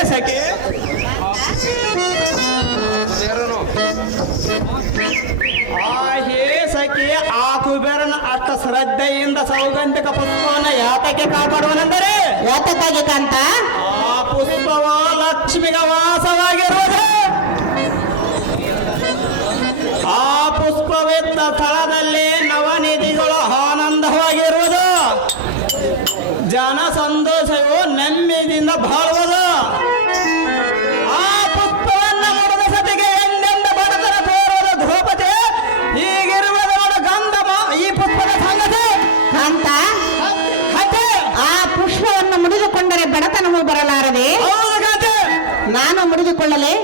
ಸಖಿ, ಆ ಕುಬೇರನ ಅಷ್ಟ ಶ್ರದ್ಧೆಯಿಂದ ಸೌಗಂಧಿಕ ಪುಷ್ಪವನ್ನು ಯಾತಕ್ಕೆ ಕಾಪಾಡುವನೆಂದರೆ, ಯಾತಕ್ಕಾಗಿ ಕಾಂತ? ಆ ಪುಷ್ಪವ ಲಕ್ಷ್ಮಿಗೆ ವಾಸವಾಗಿರುವುದು. ಆ ಪುಷ್ಪವಿದ್ದ ಸ್ಥಳದಲ್ಲಿ ನವನಿಧಿಗಳು ಆನಂದವಾಗಿರುವುದು. ಜನ ಸಂತೋಷವು ನೆಮ್ಮದಿಯಿಂದ ಬಾಳುವುದು. ಆ ಪುಷ್ಪವನ್ನು ಮುಡಿದ ಸತಿಗೆ ಎಂದೆಂದ ಬಡತನ ತೋರುವುದು ದ್ರೌಪದಿ. ಹೀಗಿರುವುದು ನೋಡು ಗಂಧಮ ಈ ಪುಷ್ಪದ ಸಂಗತಿ. ಕಾಂತ, ಕಥೆ. ಆ ಪುಷ್ಪವನ್ನು ಮುಡಿದುಕೊಂಡರೆ ಬಡತನವು ಬರಲಾರದೆ ಹೌದು ಕಥೆ. ನಾನು ಮುಡಿದುಕೊಳ್ಳಲೆ?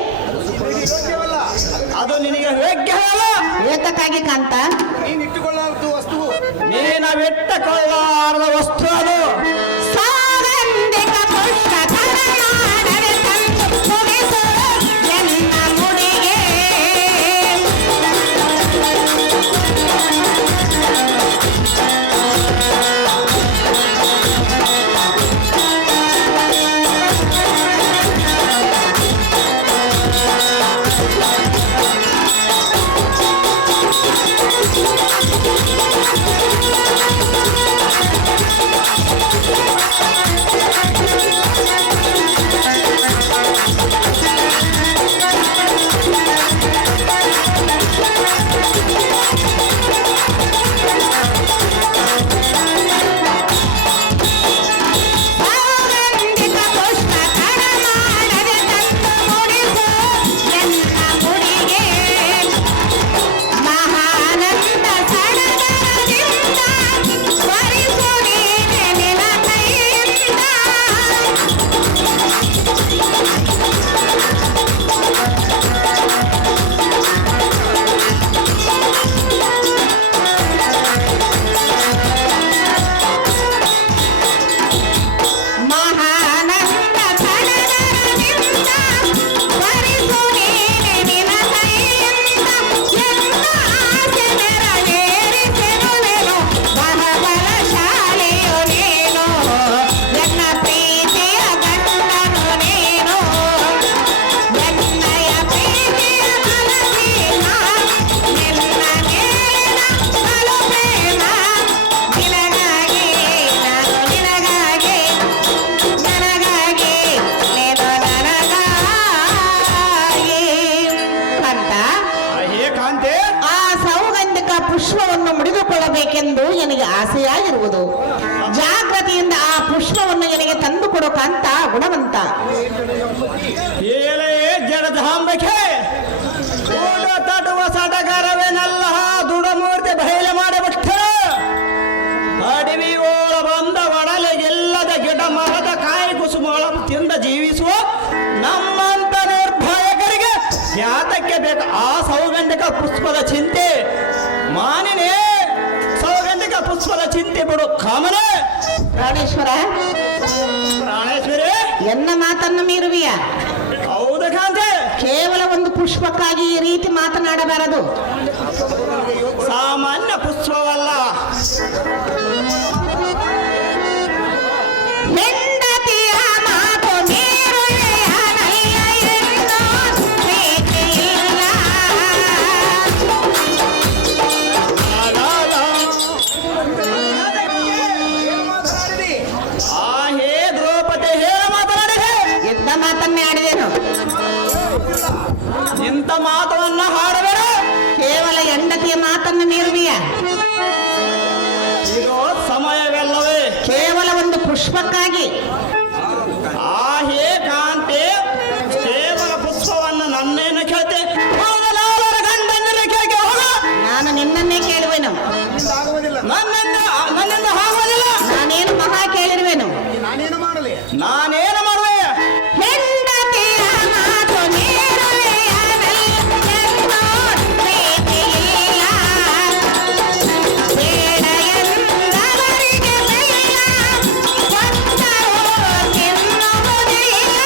ಅದು ನಿನಗೆ ಯೋಗ್ಯವಲ್ಲ. ಏತಕ್ಕಾಗಿ ಕಾಂತ? ನೀನವಿಟ್ಟುಕೊಳ್ಳಾರದ ವಸ್ತು ಅದು. ಸೌಗಂಧಿಕ ಪುಷ್ಪ ತಲೆಮಾಡದೆ ತಂದು ಮುಡಿಸು ಎನ್ನ ಮುಡಿಗೆ. ಸೌಗಂಧಿಕ ಪುಷ್ಪ ತಲೆಮಾಡದೆ ತಂದು ಮುಡಿಸು ಎನ್ನ ಮುಡಿಗೆ. ಮಹಾನಂದ ಸಡಗರದಿಂದ ಸ್ಮರಿಸು ನೀನೆ ನಿನ್ನ ಕೈಯಿಂದ. ಮಹಾನಂದ ಸಡಗರದಿಂದ ಸ್ಮರಿಸು ನೀನೆ ನಿನ್ನ ಕೈಯಿಂದ. ಎಲ್ಲ ಆಸೆ ನೆರವೇರಿಸಿರುವೆನು ಬಹಬಲಶಾಲಿಯು ನೀನು. ನನ್ನ ಪ್ರೀತಿಯ ಗಂಡನು ನೀನು. ಎನ್ನಯ ಪ್ರೀತಿಯ ಮನಸ್ಸಿನ ನಿನ್ನ ಮೇಲಿನ ಬಲು ಪ್ರೇಮ. ನಿನಗಾಗಿ ನಾನು ನಿನಗಾಗಿ, ನನಗಾಗಿ ನೀನು ನನಗಾಗಿ. ಕಾಂತ, ಹೇ ಕಾಂತೆ. ಆ ಸೌಗಂಧಿಕ ಪುಷ್ಪವನ್ನು ಮುಡಿದುಕೊಳ್ಳಬೇಕೆಂದು ನನಗೆ ಆಸೆಯಾಗಿರುವುದು. ಜಾಗೃತಿಯಿಂದ ಆ ಪುಷ್ಪವನ್ನು ನನಗೆ ತಂದುಕೊಡು ಕಾಂತ ಗುಣವಂತ. ಏಲೇ ಜಡಧಾಂಬಕೆ, ಊಟ ತಟುವ ಸಡಗರವೇನಲ್ಲ ದುಡಮೂರ್ತಿ ಬಯಲು ಮಾಡಿಬಿಟ್ಟ. ಅಡವಿಯೋಳ ಬಂದ ಒಡಲೆಗೆಲ್ಲದ ಗಿಡ ಮರದ ಕಾಯಿ ಕುಸುಮಗಳ ತಿಂದ ಜೀವಿಸುವ ನಮ್ಮಂತ ನಿರ್ಭಯಕರಿಗೆ ಯಾತಕ್ಕೆ ಬೇಕು ಆ ಸೌಗಂಧಿಕ ಪುಷ್ಪದ ಚಿಂತೆ? ಮಾನಿನೇ ಸೌಗಂಧಿಕ ಪುಷ್ಪದ ಚಿಂತೆ ಬಿಡು ಕಾಮನೆ. ಪ್ರಾಣೇಶ್ವರ, ಪ್ರಾಣೇಶ್ವರಿ, ಎನ್ನ ಮಾತನ್ನು ಮೀರುವಿಯ? ಹೌದು ಕಾಂತೆ. ಕೇವಲ ಒಂದು ಪುಷ್ಪಕ್ಕಾಗಿ ಈ ರೀತಿ ಮಾತನಾಡಬಾರದು. ಸಾಮಾನ್ಯ ಪುಷ್ಪವಲ್ಲ. ಹೆಂಡತಿಯ ಮಾತು ಮೀರುವೆಯನಯ್ಯ ಎಂದು ಪ್ರೀತಿಯಿಲ್ಲ. ಆ ಹೇ ದ್ರೌಪದಿ ಹೇಳ ಮಾತನಾಡಿದೆ. ಇದ್ದ ಮಾತನ್ನೇ ಆಡಿದೆನು. ಇಂಥ ಮಾತವನ್ನ ಹಾಡಬೇಡ. ಕೇವಲ ಹೆಂಡತಿಯ ಮಾತನ್ನು ಮೀರುವಿಯ? ಇದು ಸಮಯವೆಲ್ಲವೇ. ಕೇವಲ ಒಂದು ಪುಷ್ಪಕ್ಕಾಗಿ ಆ ಹೇ ಕಾಂತೆ, ಕೇವಲ ಪುಷ್ಪವನ್ನು ನನ್ನೇನು ಕೇಳ್ತೆ? ಹೋಗಲಾರರ ಗಂಡಂದಿರ ಕೇಳಿಕೆ ಹೋಗ. ನಾನು ನಿನ್ನನ್ನೇ ಕೇಳುವೆನು. ನನ್ನಿಂದ ಆಗೋದಿಲ್ಲ. ನಾನೇನು ಮಹಾ ಕೇಳಿರುವೆನು. ನಾನೇನು ಮಾಡುವೆ? ಹೆಂಡತಿಯ ಮಾತು ಮೀರುವೆಯನಯ್ಯ ಎಂದು ಪ್ರೀತಿಯಿಲ್ಲ. ಬೇಡ ಎಂದವರಿಗೆ ಬೆಲ್ಲ ಕೊಟ್ಟರೂ ತಿನ್ನುವುದಿಲ್ಲ.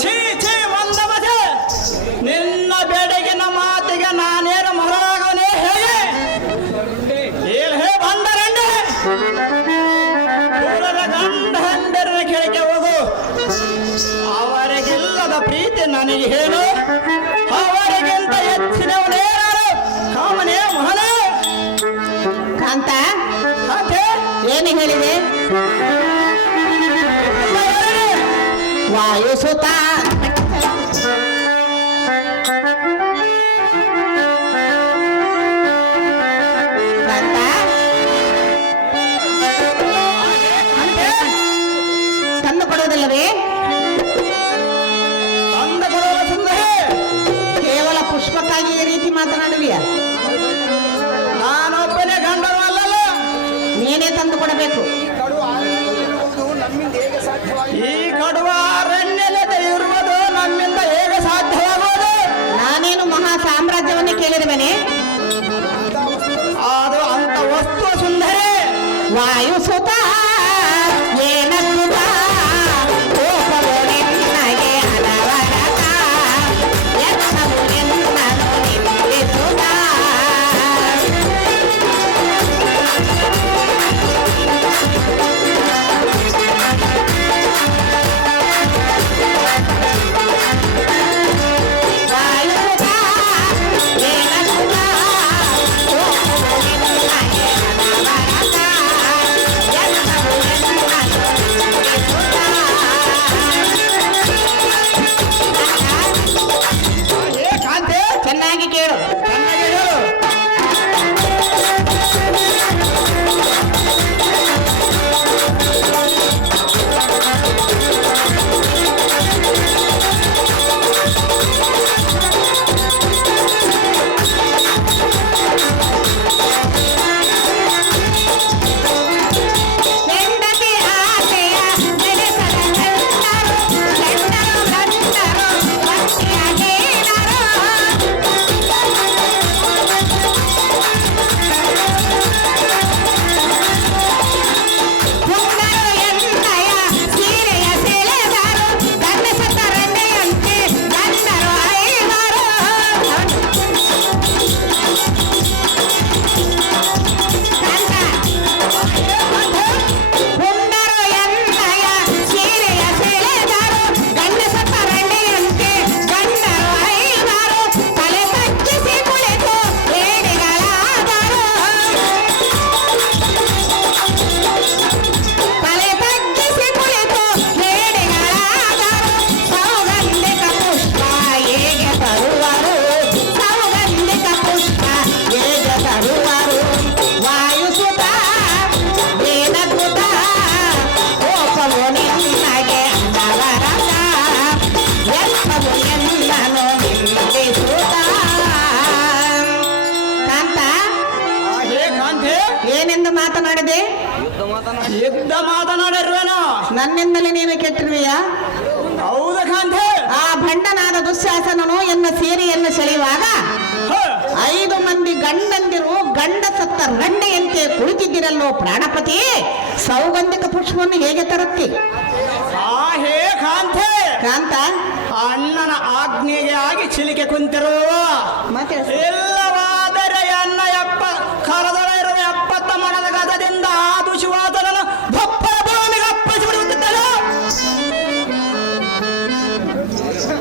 ಛೀ ಛೀ ಮಂದಮತಿ, ನಿನ್ನ ಬೆಡಗಿನ ಮಾತಿಗೆ ನಾನೇನು ಮರಳಾಗವನೇ ಹೇಗೆ? ಹೇ ಬಂದರಂಡೆ, ಊರದ ಗಂಡ ಹಂಡರನ ಕೆಳಗೆ ಹೋಗು. ಅವರಿಗಿಲ್ಲದ ಪ್ರೀತಿ ನನಗೆ ಹೇಳು, ಅವರಿಗಿಂತ ಹೆಚ್ಚಿನವನೇನಾರು ಕಾಮನೇ ಮಹನ. ಕಾಂತ ಅಂತೆ ಏನು ಹೇಳಿದೆ? ವಾಯುಸುತ ಕಾಂತ ತಂದು ಕೊಡುವುದಿಲ್ಲವೇ? ಅಂದ ಕೊಡುವ ಸುಂದರಿ, ಕೇವಲ ಪುಷ್ಪಕ್ಕಾಗಿ ಈ ರೀತಿ ಮಾತನಾಡುವಿಯ? ನಾನೊಬ್ಬನೇ ಗಂಡನು ಅಲ್ಲಲ್ಲ. ನೀನೇ ತಂದು ಕೊಡಬೇಕು. ಈ ಕಡುವ ಅರಣ್ಯದಲ್ಲಿ ಇರುವುದು ನಮ್ಮಿಂದ ಹೇಗೆ ಸಾಧ್ಯವಾಗುವುದು? ನಾನೇನು ಮಹಾ ಸಾಮ್ರಾಜ್ಯವನ್ನೇ ಕೇಳಿರುವೆನೆ? ಅದು ಅಂತ ವಸ್ತು ಸುಂದರಿ. ವಾಯುಸುತ ಏನಸುತ ಕೋಪವು ನಿನ್ನಗೆ ಅನವರತ ಎತ್ತವು ನಿನ್ನನು ನಿಲ್ಲಿಸುತ್ತ. ವಾಯುಸುತ ಏನಸುತ ಕೋಪವು ನಿನ್ನಗೆ ಅನವರತ ಎತ್ತವು ನಿನ್ನನು ನಿಲ್ಲಿಸುತ್ತ. ಏ ಕಾಂತೆ, ಚೆನ್ನಾಗಿ ಕೇಳು. ಚೆನ್ನಾಗಿ ಹೇಳು. ಹೆಂಡತಿ ಆಸೆಯ ಬೆಳೆಸದ ಗಂಡರು, ಗಂಡರು ಗಂಡರು ಭಕ್ತಿಯಾಗೇನರು. ಹುಂಡರು ಎನ್ನಯ ಸೀರೆಯ ಸೆಳೆದರು, ಗಂಡಸತ ರಂಡೆಯಂತೆ ಗಂಡರು ಐವರು. ಹುಂಡರು ಎನ್ನಯ ಸೀರೆಯ ಸೆಳೆದರು, ಗಂಡಸತ ರಂಡೆಯಂತೆ ಗಂಡರು ಐವರು. ತಲೆ ತಗ್ಗಿಸಿ ಕುಳಿತು ಏಡಿಗಳಾದರು, ತಲೆ ತಗ್ಗಿಸಿ ಕುಳಿತು ಏಡಿಗಳಾದರು. ಸೌಗಂಧಿಕ ಪುಷ್ಪ ಹೇಗೆ ತರುವರು, ಸೌಗಂಧಿಕ ಪುಷ್ಪ ಹೇಗೆ ತರುವರು. ವಾಯುಸುತ ವೇದಕೃತ ಕೋಪವು ನಿನ್ನಗೆ ಅನವರತ ಎತ್ತವು ಎನ್ನನು ನಿಲ್ಲಿಸುತ್ತ. ಕಾಂತ ಹೇ ಕಾಂತೆ, ಏನೆಂದು ಮಾತನಾಡಿದೆ? ಯುದ್ಧ ಮಾತನಾಡಿರುವೆನು. ನನ್ನಿಂದಲೇ ನೀನು ಕೆಟ್ಟಿರುವೆಯಾ? ಹೌದು ಕಾಂತೆ. ಆ ಭಂಡನಾದ ದುಶ್ಯಾಸನನು ಎನ್ನ ಸೀರೆಯನ್ನು ಸೆಳೆಯುವಾಗ ಹ, 5 ಮಂದಿ ಗಂಡಂದಿರು ಗಂಡ ಸತ್ತ ರಂಡೆಯಂತೆ ಕುಳಿತಿದ್ದಿರಲ್ಲೋ ಪ್ರಾಣಪತಿ. ಸೌಗಂಧಿಕ ಪುಷ್ಪವನ್ನು ಹೇಗೆ ತರುತ್ತಿ? ಹೇ ಕಾಂತೆ, ಕಾಂತ ಅಣ್ಣನ ಆಜ್ಞೆಗೆ ಆಗಿ ಚಿಲಿಕೆ ಕುಂತಿರುವ ಮತ್ತೆ ಇಲ್ಲವಾದರೆ ಅನ್ನ ಕರದೊಳ ಇರುವ 70 ಮಣದ ಗದದಿಂದ ಆ ದುಶಿವಾದನ